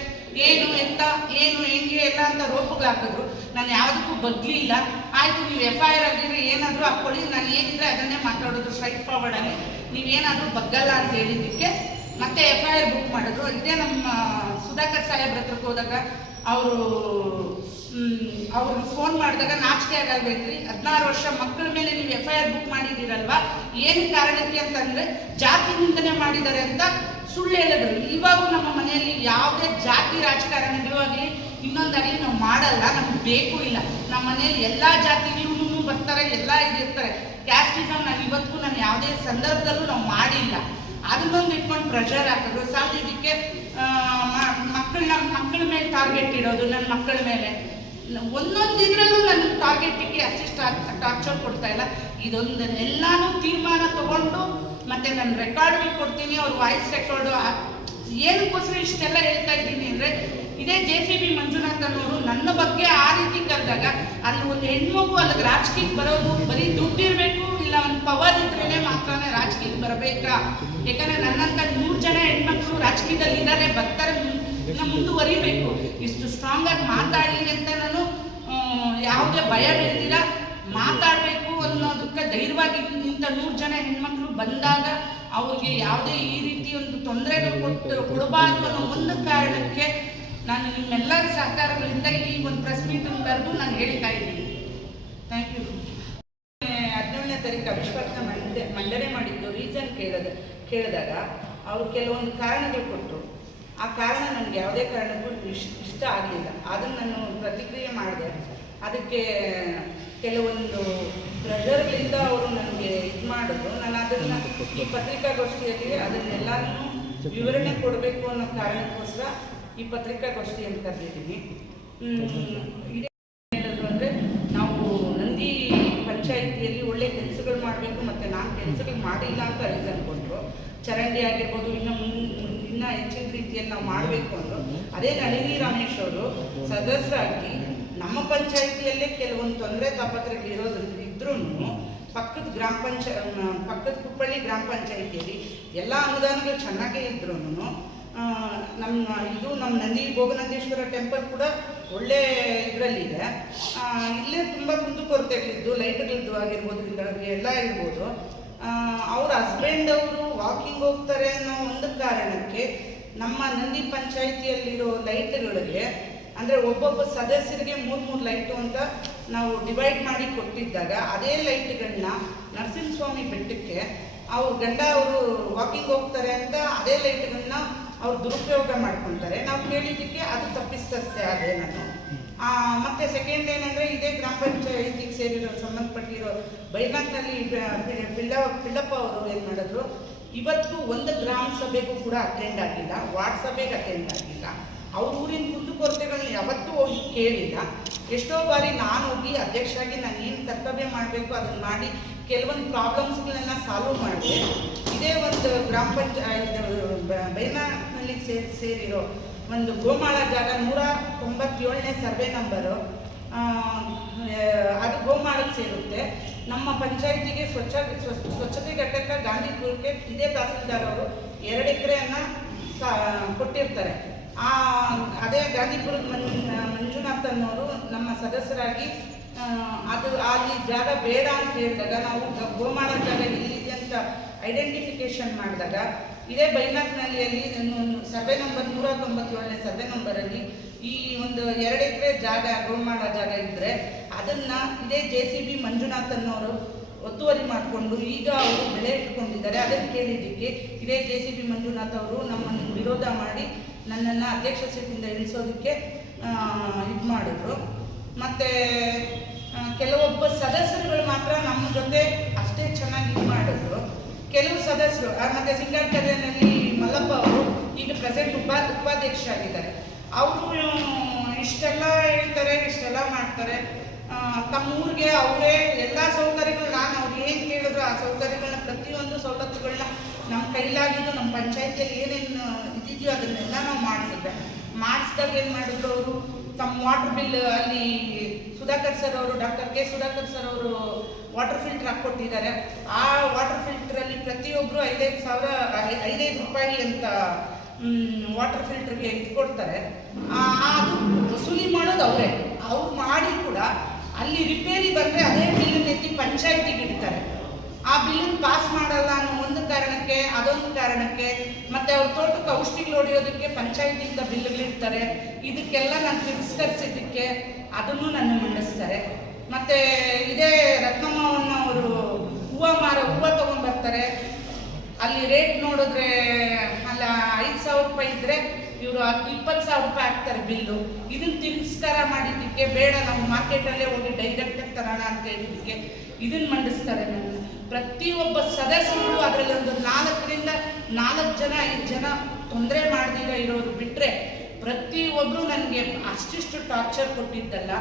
ಏನು ಎಂತ, ಏನು ಹೆಂಗೆ ಎಲ್ಲ ಅಂತ ರೋಪಗಳು ಹಾಕಿದ್ರು. ನಾನು ಯಾವುದಕ್ಕೂ ಬಗ್ಲಿಲ್ಲ ಆಯ್ತು, ನೀವು ಎಫ್ ಐ ಆರ್ ಆಗಿದ್ರೆ ಏನಾದರೂ ಹಾಕ್ಕೊಳ್ಳಿ. ನಾನು ಏನಿದ್ರೆ ಅದನ್ನೇ ಮಾತಾಡೋದು ಸ್ಟ್ರೈಟ್ ಫಾರ್ವರ್ಡ್ ಆಗಿ ನೀವೇನಾದರೂ ಬಗ್ಗಲ್ಲ ಅಂತ ಹೇಳಿದ್ದಕ್ಕೆ ಮತ್ತೆ ಎಫ್ ಐ ಆರ್ ಬುಕ್ ಮಾಡಿದ್ರು. ಇದೇ ನಮ್ಮ ಸುಧಾಕರ್ ಸಾಹೇಬ್ರ ಹತ್ರಕ್ಕೆ ಹೋದಾಗ ಅವರು ಅವ್ರಿಗೆ ಫೋನ್ ಮಾಡಿದಾಗ ನಾಚಿಕೆ ಆಗಲ್ಬೇಕ್ರಿ. ಹದಿನಾರು ವರ್ಷ ಮಕ್ಕಳ ಮೇಲೆ ನೀವು ಎಫ್ ಐ ಆರ್ ಬುಕ್ ಮಾಡಿದ್ದೀರಲ್ವಾ? ಏನು ಕಾರಣಕ್ಕೆ ಅಂತಂದ್ರೆ ಜಾತಿ ನಿಂದನೆ ಮಾಡಿದ್ದಾರೆ ಅಂತ ಸುಳ್ಳು ಹೇಳಿದ್ರು. ಇವಾಗ ನಮ್ಮ ಮನೆಯಲ್ಲಿ ಯಾವುದೇ ಜಾತಿ ರಾಜಕಾರಣಿಗಳು ಆಗಲಿ ಇನ್ನೊಂದಾಗಲಿ ನಾವು ಮಾಡಲ್ಲ, ನಮ್ಗೆ ಬೇಕು ಇಲ್ಲ. ನಮ್ಮ ಮನೆಯಲ್ಲಿ ಎಲ್ಲ ಜಾತಿಗಳೂ ಬರ್ತಾರೆ, ಎಲ್ಲ ಇದಿರ್ತಾರೆ. ಕ್ಯಾಸ್ಟಿಸಮ್ ನಾನು ಇವತ್ತಿಗೂ ನಾನು ಯಾವುದೇ ಸಂದರ್ಭದಲ್ಲೂ ನಾವು ಮಾಡಿಲ್ಲ. ಅದನ್ನೊಂದು ಇಟ್ಕೊಂಡು ಪ್ರೆಷರ್ ಹಾಕಿದ್ರು. ಸಾಲ ಇದಕ್ಕೆ ಮಕ್ಕಳನ್ನ ಮಕ್ಕಳ ಮೇಲೆ ಟಾರ್ಗೆಟ್ ಇಡೋದು ನನ್ನ ಮಕ್ಕಳ ಮೇಲೆ. ನ- ಒಂದೊಂದು ಇದರಲ್ಲೂ ನನ್ನ ಟಾರ್ಗೆಟಿಗೆ ಅಸಿಸ್ಟ್ ಟಾರ್ಚರ್ ಕೊಡ್ತಾ ಇಲ್ಲ. ಇದೊಂದು ಎಲ್ಲಾನು ತೀರ್ಮಾನ ತಗೊಂಡು ಮತ್ತೆ ನಾನು ರೆಕಾರ್ಡ್ಗಳು ಕೊಡ್ತೀನಿ, ಅವ್ರ ವಾಯ್ಸ್ ರೆಕಾರ್ಡು ಏನಕ್ಕೋಸ್ಕರ ಇಷ್ಟೆಲ್ಲ ಹೇಳ್ತಾ ಇದ್ದೀನಿ ಅಂದರೆ, ಇದೇ ಜೆ ಸಿ ಬಿ ಮಂಜುನಾಥ್ ಅನ್ನೋರು ನನ್ನ ಬಗ್ಗೆ ಆ ರೀತಿ ಕರೆದಾಗ ಅಲ್ಲಿ ಒಂದು ಹೆಣ್ಮಗು ಅಲ್ಲಿಗೆ ರಾಜಕೀಯಕ್ಕೆ ಬರೋದು, ಬರೀ ದುಡ್ಡಿರಬೇಕು ಇಲ್ಲ ಒಂದು ಪವರ್ ಇದ್ರೇ ಮಾತ್ರನೇ ರಾಜಕೀಯಕ್ಕೆ ಬರಬೇಕಾ? ಯಾಕಂದ್ರೆ ನನ್ನಂತ ನೂರು ಜನ ಹೆಣ್ಮಕ್ಳು ರಾಜಕೀಯದಲ್ಲಿ ಇದ್ದಾರೆ ಬರ್ತಾರೆ ಮುಂದುವರಿಬೇಕು. ಇಷ್ಟು ಸ್ಟ್ರಾಂಗ್ ಆಗಿ ಮಾತಾಡಲಿ ಅಂತ ನಾನು ಯಾವುದೇ ಭಯ ಬೀಳ್ದಿರ ಮಾತಾಡಬೇಕು ಅನ್ನೋದಕ್ಕೆ ಧೈರ್ಯವಾಗಿ ಇಂಥ ನೂರು ಜನ ಹೆಣ್ಮಕ್ಳು ಬಂದಾಗ ಅವ್ರಿಗೆ ಯಾವುದೇ ಈ ರೀತಿ ಒಂದು ತೊಂದರೆಗಳು ಕೊಟ್ಟು ಕೊಡಬಾರ್ದು ಅನ್ನೋ ಒಂದು ಕಾರಣಕ್ಕೆ ನಾನು ನಿಮ್ಮೆಲ್ಲರ ಸಹಕಾರಗಳಿಂದ ಈ ಒಂದು ಪ್ರೆಸ್ ಮೀಟಿಂಗ್ ಬರೆದು ನಾನು ಹೇಳ್ತಾ ಇದ್ದೀನಿ. ಥ್ಯಾಂಕ್ ಯು ಹದಿನೇಳನೇ ತಾರೀಕು ಅವಿಶ್ವಾಸ ಮಂಡ, ಮಂಡನೆ ಮಾಡಿದ್ದು ರೀಸನ್ ಕೇಳಿದ, ಕೇಳಿದಾಗ ಅವ್ರು ಕೆಲವೊಂದು ಕಾರಣಗಳು ಕೊಟ್ಟರು. ಆ ಕಾರಣ ನನಗೆ ಯಾವುದೇ ಕಾರಣಕ್ಕೂ ಇಷ್ಟ ಇಷ್ಟ ಆಗಲಿಲ್ಲ. ಅದನ್ನು ನಾನು ಪ್ರತಿಕ್ರಿಯೆ ಮಾಡಿದೆ. ಅದಕ್ಕೆ ಕೆಲವೊಂದು ಪ್ರೆಷರ್ಗಳಿಂದ ಅವರು ನನಗೆ ಇದು ಮಾಡಿದ್ರು. ನಾನು ಅದನ್ನು ಈ ಪತ್ರಿಕಾಗೋಷ್ಠಿಯಲ್ಲಿ ಅದನ್ನೆಲ್ಲನೂ ವಿವರಣೆ ಕೊಡಬೇಕು ಅನ್ನೋ ಕಾರಣಕ್ಕೋಸ್ಕರ ಈ ಪತ್ರಿಕಾಗೋಷ್ಠಿಯನ್ನು ಕರೆದಿದ್ದೀನಿ. ಇದೇ ಹೇಳಿದ್ರು ಅಂದರೆ ನಾವು ನಂದಿ ಪಂಚಾಯಿತಿಯಲ್ಲಿ ಒಳ್ಳೆ ಕೆಲಸಗಳು ಮಾಡಬೇಕು ಮತ್ತು ನಾನು ಕೆಲಸಗಳು ಮಾಡಿಲ್ಲ ಅಂತ ರೀಸನ್ ಕೊಟ್ಟರು ಚರಂಡಿ ಆಗಿರ್ಬೋದು ಇನ್ನು ಮುನ್- ಇನ್ನು ಹೆಚ್ಚಿನ ರೀತಿಯಲ್ಲಿ ನಾವು ಮಾಡಬೇಕು ಅಂದರು, ಅದೇ ನಳಿನಿ ರಮೇಶ್ ಅವರು ಸದಸ್ಯರಾಗಿ ನಮ್ಮ ಪಂಚಾಯಿತಿಯಲ್ಲೇ ಕೆಲವೊಂದು ತೊಂದರೆ ತಾಪತ್ರಗಳು ಇರೋದ್ರಿಂದ ಇದ್ರೂ ಪಕ್ಕದ ಗ್ರಾಮ ಪಂಚಾಯ ಪಕ್ಕದ ಕುಪ್ಪಳ್ಳಿ ಗ್ರಾಮ ಪಂಚಾಯಿತಿಯಲ್ಲಿ ಎಲ್ಲ ಅನುದಾನಗಳು ಚೆನ್ನಾಗೇ ಇದ್ರೂ ನಮ್ಮ ಇದು ನಮ್ಮ ನಂದಿ, ಭೋಗನಂದೀಶ್ವರ ಟೆಂಪಲ್ ಕೂಡ ಒಳ್ಳೆ ಇದರಲ್ಲಿದೆ. ಇಲ್ಲೇ ತುಂಬ ಕುಂದುಕೊರತೆಗಳಿದ್ದು ಲೈಟ್ಗಳದ್ದು ಆಗಿರ್ಬೋದು ಎಲ್ಲ ಇರ್ಬೋದು. ಅವ್ರ ಹಸ್ಬೆಂಡ್ ಅವರು ವಾಕಿಂಗ್ ಹೋಗ್ತಾರೆ ಅನ್ನೋ ಒಂದು ಕಾರಣಕ್ಕೆ ನಮ್ಮ ನಂದಿ ಪಂಚಾಯಿತಿಯಲ್ಲಿರೋ ಲೈಟ್ಗಳಿಗೆ, ಅಂದರೆ ಒಬ್ಬೊಬ್ಬ ಸದಸ್ಯರಿಗೆ ಮೂರು ಮೂರು ಲೈಟು ಅಂತ ನಾವು ಡಿವೈಡ್ ಮಾಡಿ ಕೊಟ್ಟಿದ್ದಾಗ ಅದೇ ಲೈಟ್ಗಳನ್ನ ನರಸಿಂಹಸ್ವಾಮಿ ಬೆಟ್ಟಕ್ಕೆ ಅವ್ರ ಗಂಡ ಅವರು ವಾಕಿಂಗ್ ಹೋಗ್ತಾರೆ ಅಂತ ಅದೇ ಲೈಟ್ಗಳನ್ನ ಅವ್ರು ದುರುಪಯೋಗ ಮಾಡ್ಕೊತಾರೆ. ನಾವು ಕೇಳಿದ್ದಕ್ಕೆ ಅದು ತಪ್ಪಿಸ್ತಷ್ಟೇ ಅದೇ ನಾನು ಮತ್ತೆ ಸೆಕೆಂಡ್ ಏನಂದ್ರೆ ಇದೇ ಗ್ರಾಮ ಪಂಚಾಯತಿಗೆ ಸೇರಿರೋ ಸಂಬಂಧಪಟ್ಟಿರೋ ಬೈನಾಕ್ನಲ್ಲಿ ಪಿಳ್ಳ ಪಿಳ್ಳಪ್ಪ ಅವರು ಏನು ಮಾಡಿದ್ರು ಇವತ್ತು ಒಂದು ಗ್ರಾಮ ಸಭೆಗೂ ಕೂಡ ಅಟೆಂಡ್ ಆಗಿಲ್ಲ, ವಾರ್ಡ್ ಸಭೆಗೆ ಅಟೆಂಡ್ ಆಗಿಲ್ಲ. ಅವ್ರ ಊರಿನ ಕುಂದುಕೊರತೆಗಳನ್ನ ಯಾವತ್ತೂ ಹೋಗಿ ಕೇಳಿಲ್ಲ. ಎಷ್ಟೋ ಬಾರಿ ನಾನು ಹೋಗಿ ಅಧ್ಯಕ್ಷರಾಗಿ ನಾನು ಏನು ಕರ್ತವ್ಯ ಮಾಡಬೇಕು ಅದನ್ನು ಮಾಡಿ ಕೆಲವೊಂದು ಪ್ರಾಬ್ಲಮ್ಸ್ಗಳನ್ನ ಸಾಲ್ವ್ ಮಾಡಿದೆ. ಇದೇ ಒಂದು ಗ್ರಾಮ ಪಂಚಾಯತ್ ಬೈನಾಕ್ನಲ್ಲಿ ಸೇರಿ, ಸೇರಿರೋ ಒಂದು ಗೋಮಾಳ ಜಾಗ ನೂರ ತೊಂಬತ್ತೇಳನೇ ಸರ್ವೆ ನಂಬರು ಅದು ಗೋಮಾಳಕ್ಕೆ ಸೇರುತ್ತೆ. ನಮ್ಮ ಪಂಚಾಯಿತಿಗೆ ಸ್ವಚ್ಛ, ಸ್ವಚ್ಛ- ಸ್ವಚ್ಛತೆ ಘಟಕ ಗಾಂಧಿಪುರಕ್ಕೆ ಇದೇ ತಹಸೀಲ್ದಾರ್ ಅವರು ಎರಡು ಎಕರೆಯನ್ನು ಕೊಟ್ಟಿರ್ತಾರೆ. ಆ, ಅದೇ ಗಾಂಧಿಪುರದ ಮಂಜುನಾಥ್ ಅನ್ನೋರು ನಮ್ಮ ಸದಸ್ಯರಾಗಿ ಅದು ಅಲ್ಲಿ ಜಾಗ ಬೇಡ ಅಂತ ಹೇಳಿದಾಗ, ನಾವು ಗೋಮಾಳ ಜಾಗ ಎಲ್ಲಿದೆ ಅಂತ ಐಡೆಂಟಿಫಿಕೇಶನ್ ಮಾಡಿದಾಗ, ಇದೇ ಬೈನಾಕ್ನಳ್ಳಿಯಲ್ಲಿ ಸರ್ವೆ ನಂಬರ್ ನೂರ ತೊಂಬತ್ತೇಳನೇ ಸಭೆ ನಂಬರಲ್ಲಿ ಈ ಒಂದು ಎರಡು ಎಕರೆ ಜಾಗ ಮಾಡೋ ಜಾಗ ಇದ್ದರೆ ಅದನ್ನು ಇದೇ ಜೆ ಸಿ ಬಿ ಮಂಜುನಾಥ್ ಅನ್ನೋರು ಒತ್ತುವರಿ ಮಾಡಿಕೊಂಡು ಈಗ ಅವರು ಬೆಲೆ ಇಟ್ಕೊಂಡಿದ್ದಾರೆ. ಅದನ್ನು ಕೇಳಿದ್ದಕ್ಕೆ ಇದೇ ಜೆ ಸಿ ಬಿ ಮಂಜುನಾಥ್ ಅವರು ನಮ್ಮನ್ನು ವಿರೋಧ ಮಾಡಿ ನನ್ನನ್ನು ಅಧ್ಯಕ್ಷ ಸೀಟಿಂದ ಇಳಿಸೋದಕ್ಕೆ ಇದು ಮಾಡಿದ್ರು. ಮತ್ತು ಕೆಲವೊಬ್ಬ ಸದಸ್ಯರುಗಳು ಮಾತ್ರ ನಮ್ಮ ಜೊತೆ ಅಷ್ಟೇ ಚೆನ್ನಾಗಿ ಇದು ಮಾಡಿದ್ರು. ಕೆಲವು ಸದಸ್ಯರು ಮತ್ತು ಸಿಂಗಾರಕರೆಯಲ್ಲಿ ಮಲ್ಲಪ್ಪ ಅವರು ಈಗ ಪ್ರೆಸೆಂಟ್ ಉಪಾ, ಉಪಾಧ್ಯಕ್ಷರಾಗಿದ್ದಾರೆ. ಅವರು ಇಷ್ಟೆಲ್ಲ ಹೇಳ್ತಾರೆ, ಇಷ್ಟೆಲ್ಲ ಮಾಡ್ತಾರೆ. ತಮ್ಮ ಊರಿಗೆ ಅವರೇ ಎಲ್ಲ ಸೌಕರ್ಯಗಳು, ನಾನು ಅವ್ರು ಏನು ಕೇಳಿದ್ರು ಆ ಸೌಕರ್ಯಗಳನ್ನ, ಪ್ರತಿಯೊಂದು ಸವಲತ್ತುಗಳನ್ನ ನಮ್ಮ ಕೈಲಾಗಿದ್ದು ನಮ್ಮ ಪಂಚಾಯತಿಯಲ್ಲಿ ಏನೇನು ಇದ್ದಿದೆಯೋ ಅದನ್ನೆಲ್ಲ ನಾವು ಮಾಡಿಸಿದ್ದೆ. ಮಾಡಿಸಿದಾಗ ಏನು ಮಾಡಿದ್ರು ಅವರು? ತಮ್ಮ ವಾಟರ್ ಬಿಲ್ ಅಲ್ಲಿ ಸುಧಾಕರ್ ಸರ್ ಅವರು, ಡಾಕ್ಟರ್ ಕೆ ಸುಧಾಕರ್ ಸರ್ ಅವರು ವಾಟರ್ ಫಿಲ್ಟರ್ ಹಾಕ್ಕೊಟ್ಟಿದ್ದಾರೆ. ಆ ವಾಟರ್ ಫಿಲ್ಟ್ರಲ್ಲಿ ಪ್ರತಿಯೊಬ್ಬರು ಐದೈದು ಸಾವಿರ ಐದೈದು ರೂಪಾಯಿ ಅಂತ ವಾಟರ್ ಫಿಲ್ಟರ್ಗೆ ಕೊಡ್ತಾರೆ. ಅದು ವಸೂಲಿ ಮಾಡೋದು ಅವರೇ. ಅವ್ರು ಮಾಡಿ ಕೂಡ ಅಲ್ಲಿ ರಿಪೇರಿ ಬಂದರೆ ಅದೇ ಬಿಲ್ಲನ್ನು ಎತ್ತಿ ಪಂಚಾಯತಿಗೆ ಇಡ್ತಾರೆ. ಆ ಬಿಲ್ಲನ್ನು ಪಾಸ್ ಮಾಡಲ್ಲ ಅನ್ನೋ ಒಂದು ಕಾರಣಕ್ಕೆ, ಅದೊಂದು ಕಾರಣಕ್ಕೆ, ಮತ್ತೆ ಅವ್ರ ತೋಟಕ್ಕೆ ಔಷಧಿಗಳು ಹೊಡೆಯೋದಕ್ಕೆ ಪಂಚಾಯತಿಯಿಂದ ಬಿಲ್ಗಳಿಡ್ತಾರೆ ಇದಕ್ಕೆಲ್ಲ ನಾನು ತಿರಸ್ಕರಿಸಿದ್ದಕ್ಕೆ ಅದನ್ನು ನನ್ನ ಮಂಡಿಸ್ತಾರೆ. ಮತ್ತೆ ಇದೇ ರತ್ನಮ್ಮವನ್ನ ಅವರು ಹೂವು ಮಾರ, ಹೂವು ತೊಗೊಂಡ್ಬರ್ತಾರೆ ಅಲ್ಲಿ ರೇಟ್ ನೋಡಿದ್ರೆ ಐದು ಸಾವಿರ ರೂಪಾಯಿ ಇದ್ರೆ ಇವರು ಇಪ್ಪತ್ತು ಸಾವಿರ ರೂಪಾಯಿ ಹಾಕ್ತಾರೆ ಬಿಲ್ಲು. ಇದನ್ನ ತಿರಸ್ಕಾರ ಮಾಡಿದ್ದಕ್ಕೆ ಬೇಡ, ನಾವು ಮಾರ್ಕೆಟಲ್ಲೇ ಹೋಗಿ ಡೈರೆಕ್ಟಾಗಿ ತರೋಣ ಅಂತ ಹೇಳಿದ್ದಕ್ಕೆ ಇದನ್ನ ಮಂಡಿಸ್ತಾರೆ ನಾನು ಪ್ರತಿಯೊಬ್ಬ ಸದಸ್ಯರು ಅದರಲ್ಲಿ ಒಂದು ನಾಲ್ಕರಿಂದ ನಾಲ್ಕು ಜನ, ಐದು ಜನ ತೊಂದರೆ ಮಾಡ್ದಿರ ಇರೋರು ಬಿಟ್ಟರೆ ಪ್ರತಿಯೊಬ್ಬರು ನನಗೆ ಅಷ್ಟಿಷ್ಟು ಟಾರ್ಚರ್ ಕೊಟ್ಟಿದ್ದಲ್ಲ.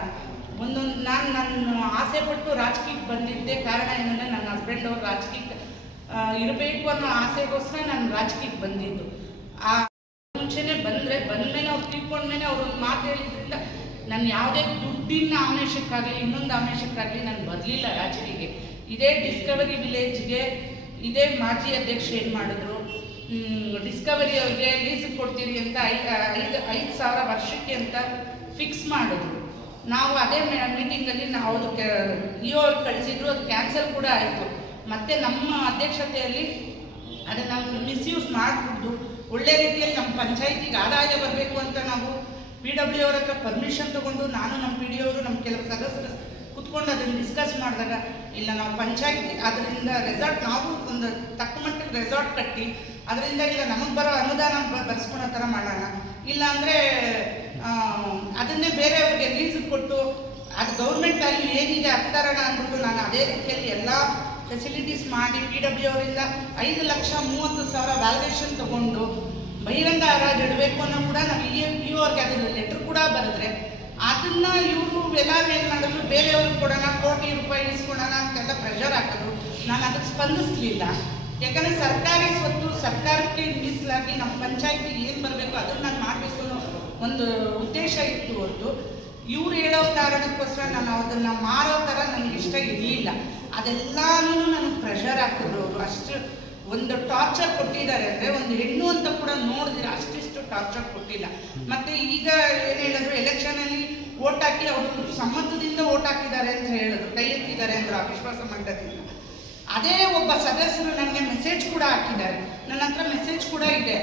ಒಂದೊಂದು ನಾನು ನನ್ನ ಆಸೆ ಪಟ್ಟು ರಾಜಕೀಯಕ್ಕೆ ಬಂದಿದ್ದೆ ಕಾರಣ ಏನಂದರೆ, ನನ್ನ ಹಸ್ಬೆಂಡ್ ಅವರು ರಾಜಕೀಯಕ್ಕೆ ಇರಬೇಕು ಅನ್ನೋ ಆಸೆಗೋಸ್ಕರ ನಾನು ರಾಜಕೀಯಕ್ಕೆ ಬಂದಿದ್ದು. ಆ, ಮುಂಚೆನೆ ಬಂದರೆ ಬಂದಮೇಲೆ ಅವ್ರು ತೀರ್ಕೊಂಡ್ಮೇಲೆ ಅವ್ರು ಒಂದು ಮಾತು ಹೇಳಿದ್ರಿಂದ ನಾನು ಯಾವುದೇ ದುಡ್ಡಿನ ಆಮಿಷಕ್ಕಾಗಲಿ, ಇನ್ನೊಂದು ಆಮಿಷಕ್ಕಾಗಲಿ ನಾನು ಬರಲಿಲ್ಲ ರಾಜಕೀಯಕ್ಕೆ. ಇದೇ ಡಿಸ್ಕವರಿ ವಿಲೇಜ್ಗೆ ಇದೇ ಮಾಜಿ ಅಧ್ಯಕ್ಷ ಏನು ಮಾಡಿದ್ರು? ಡಿಸ್ಕವರಿ ಅವ್ರಿಗೆ ಲೀಸ್ ಕೊಡ್ತೀರಿ ಅಂತ ಐದು ಐದು ಐದು ಸಾವಿರ ವರ್ಷಕ್ಕೆ ಅಂತ ಫಿಕ್ಸ್ ಮಾಡಿದ್ರು. ನಾವು ಅದೇ ಮೀಟಿಂಗಲ್ಲಿ ನಾವು ಕ್ಯಾ ಇ ಅವ್ರು ಕಳಿಸಿದ್ರು, ಅದು ಕ್ಯಾನ್ಸಲ್ ಕೂಡ ಆಯಿತು. ಮತ್ತು ನಮ್ಮ ಅಧ್ಯಕ್ಷತೆಯಲ್ಲಿ ಅದನ್ನು ಮಿಸ್ಯೂಸ್ ಮಾಡಬಹುದು ಒಳ್ಳೆ ರೀತಿಯಲ್ಲಿ ನಮ್ಮ ಪಂಚಾಯಿತಿಗೆ ಆದಾಯ ಬರಬೇಕು ಅಂತ ನಾವು ಪಿ ಡಬ್ಲ್ಯೂ ಅವ್ರ ಹತ್ರ ಪರ್ಮಿಷನ್ ತಗೊಂಡು ನಾನು ನಮ್ಮ ಪಿ ಡಿ ಅವರು, ನಮ್ಮ ಕೆಲವು ಸದಸ್ಯರು ಕುತ್ಕೊಂಡು ಅದನ್ನು ಡಿಸ್ಕಸ್ ಮಾಡಿದಾಗ, ಇಲ್ಲ ನಾವು ಪಂಚಾಯತಿ, ಅದರಿಂದ ರೆಸಾರ್ಟ್ ನಾವು ಒಂದು ತಕ್ಕ ಮಟ್ಟಿಗೆ ರೆಸಾರ್ಟ್ ಕಟ್ಟಿ, ಅದರಿಂದ ಇಲ್ಲ ನಮಗೆ ಬರೋ ಅನುದಾನ ಬರ್ಸ್ಕೊಳೋ ಥರ ಮಾಡೋಣ. ಇಲ್ಲ ಅಂದರೆ ಅದನ್ನೇ ಬೇರೆಯವ್ರಿಗೆ ಲೀಸ್ ಕೊಟ್ಟು, ಅದು ಗೌರ್ಮೆಂಟ್ ಅಲ್ಲಿ ಏನಿದೆ ಹತ್ತಾರಣ ಅಂದ್ಬಿಟ್ಟು ನಾನು ಅದೇ ರೀತಿಯಲ್ಲಿ ಎಲ್ಲ ಫೆಸಿಲಿಟೀಸ್ ಮಾಡಿ ಪಿ ಡಬ್ಲ್ಯೂ ಅವರಿಂದ ಐದು ಲಕ್ಷ ಮೂವತ್ತು ಸಾವಿರ ವ್ಯಾಲ್ಯೂಯೇಷನ್ ತಗೊಂಡು ಬಹಿರಂಗ ಹರಾಜು ಇಡಬೇಕು ಅನ್ನೋ ಕೂಡ ನಾವು ಇ ಪಿ ಅವ್ರಿಗೆ ಅದನ್ನು ಲೆಟ್ರ್ ಕೂಡ ಬರೆದ್ರೆ ಅದನ್ನ ಇವರು ಎಲ್ಲ ಏನು ಮಾಡಿದ್ರು ಬೇರೆಯವ್ರಿಗೆ ಕೊಡೋಣ, ಕೋಟಿ ರೂಪಾಯಿ ಇಸ್ಕೊಡೋಣ ಅಂತೆಲ್ಲ ಪ್ರೆಷರ್ ಹಾಕಿದ್ರು. ನಾನು ಅದಕ್ಕೆ ಸ್ಪಂದಿಸ್ಲಿಲ್ಲ. ಯಾಕಂದರೆ ಸರ್ಕಾರಿ ಸ್ವತ್ತು ಸರ್ಕಾರಕ್ಕೆ ಮೀಸಲಾಗಿ ನಮ್ಮ ಪಂಚಾಯತಿಗೆ ಏನು ಬರಬೇಕು ಅದನ್ನು ನಾನು ಮಾಡಬೇಕು ಅನ್ನೋ ಒಂದು ಉದ್ದೇಶ ಇತ್ತು ಹೊರತು. ಇವ್ರು ಹೇಳೋ ಕಾರಣಕ್ಕೋಸ್ಕರ ನಾನು ಅದನ್ನು ಮಾರೋ ಥರ ನನಗೆ ಇಷ್ಟ ಇರಲಿಲ್ಲ. ಅದೆಲ್ಲನೂ ನನಗೆ ಪ್ರೆಷರ್ ಹಾಕಿದ್ರು. ಅವರು ಅಷ್ಟು ಒಂದು ಟಾರ್ಚರ್ ಕೊಟ್ಟಿದ್ದಾರೆ ಅಂದರೆ ಒಂದು ಹೆಣ್ಣು ಅಂತ ಕೂಡ ನೋಡಿದ್ರೆ, ಅಷ್ಟಿಷ್ಟು ಟಾರ್ಚರ್ ಕೊಟ್ಟಿಲ್ಲ. ಮತ್ತೆ ಈಗ ಏನು ಹೇಳಿದ್ರು ಎಲೆಕ್ಷನಲ್ಲಿ ಓಟ್ ಹಾಕಿ ಅವರು ಸಮ್ಮತದಿಂದ ಓಟ್ ಹಾಕಿದ್ದಾರೆ ಅಂತ ಹೇಳಿದ್ರು. ಕೈ ಎತ್ತಿದ್ದಾರೆ ಅಂದರು ಅವಿಶ್ವಾಸ ಮಂಡದಿಂದ ಅದೇ ಒಬ್ಬ ಸದಸ್ಯರು ನನಗೆ ಮೆಸೇಜ್ ಕೂಡ ಹಾಕಿದ್ದಾರೆ. ನನ್ನ ಹತ್ರ ಮೆಸೇಜ್ ಕೂಡ ಇದೆ.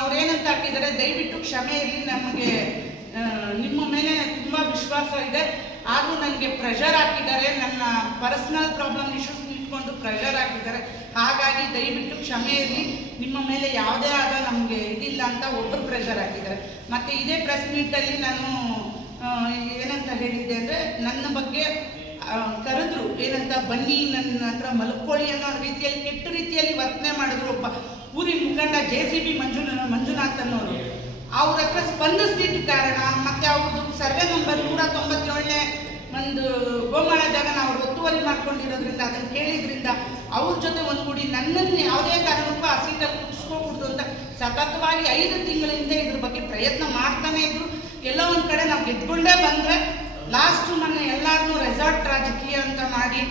ಅವ್ರೇನಂತ ಹಾಕಿದ್ದಾರೆ, ದಯವಿಟ್ಟು ಕ್ಷಮೆ ಇರಲಿ ನಮಗೆ ನಿಮ್ಮ ಮೇಲೆ ತುಂಬ ವಿಶ್ವಾಸ ಇದೆ. ಆದರೂ ನನಗೆ ಪ್ರೆಷರ್ ಹಾಕಿದ್ದಾರೆ, ನನ್ನ ಪರ್ಸ್ನಲ್ ಪ್ರಾಬ್ಲಮ್ ಇಶ್ಯೂಸ್ ಇಟ್ಕೊಂಡು ಪ್ರೆಷರ್ ಹಾಕಿದ್ದಾರೆ. ಹಾಗಾಗಿ ದಯವಿಟ್ಟು ಕ್ಷಮೆ ಇರಲಿ. ನಿಮ್ಮ ಮೇಲೆ ಯಾವುದೇ ಆದ ನಮಗೆ ಇದಿಲ್ಲ ಅಂತ ಒಬ್ಬರು ಪ್ರೆಷರ್ ಹಾಕಿದ್ದಾರೆ. ಮತ್ತು ಇದೇ ಪ್ರೆಸ್ ಮೀಟಲ್ಲಿ ನಾನು ಏನಂತ ಹೇಳಿದ್ದೆ ಅಂದರೆ ನನ್ನ ಬಗ್ಗೆ ಕರೆದ್ರು. ಏನಂತ, ಬನ್ನಿ, ನನ್ನ ಹತ್ರ ಮಲ್ಕೊಳ್ಳಿ ಅನ್ನೋ ರೀತಿಯಲ್ಲಿ, ಕೆಟ್ಟ ರೀತಿಯಲ್ಲಿ ವರ್ತನೆ ಮಾಡಿದ್ರು ಒಬ್ಬ. ಊರಿನ ಮುಖಂಡ ಜೆ ಸಿ ಬಿ ಮಂಜುನ, ಮಂಜುನಾಥ್ ಅನ್ನೋರು. ಅವ್ರ ಹತ್ರ ಸ್ಪಂದಿಸ್ತಿದ್ದ ಕಾರಣ, ಮತ್ತೆ ಅವ್ರದ್ದು ಸರ್ವೆ ನಂಬರ್ ನೂರ ತೊಂಬತ್ತೇಳನೇ ಒಂದು ಗೋಮಾಳ ಜಾಗನ ಅವ್ರು ಒತ್ತುವರಿ ಮಾಡ್ಕೊಂಡಿರೋದ್ರಿಂದ, ಅದನ್ನು ಕೇಳಿದ್ರಿಂದ ಅವ್ರ ಜೊತೆ ಒಂದ್ಗೂಡಿ ನನ್ನನ್ನು ಯಾವುದೇ ಕಾರಣಕ್ಕೂ ಆ ಸೀಟಲ್ಲಿ ಕುದಿಸ್ಕೋಬಿಡ್ದು ಅಂತ ಸತತವಾಗಿ ಐದು ತಿಂಗಳಿಂದ ಇದ್ರ ಬಗ್ಗೆ ಪ್ರಯತ್ನ ಮಾಡ್ತಾನೆ ಇದ್ರು. ಎಲ್ಲ ಒಂದು ಕಡೆ ನಾವು ಗೆದ್ಕೊಂಡೇ ಬಂದರೆ ಲಾಸ್ಟು ಮೊನ್ನೆ ಎಲ್ಲರನ್ನೂ ರೆಸಾರ್ಟ್ ರಾಜಕೀಯ ಅಂತ ಮಾಡಿ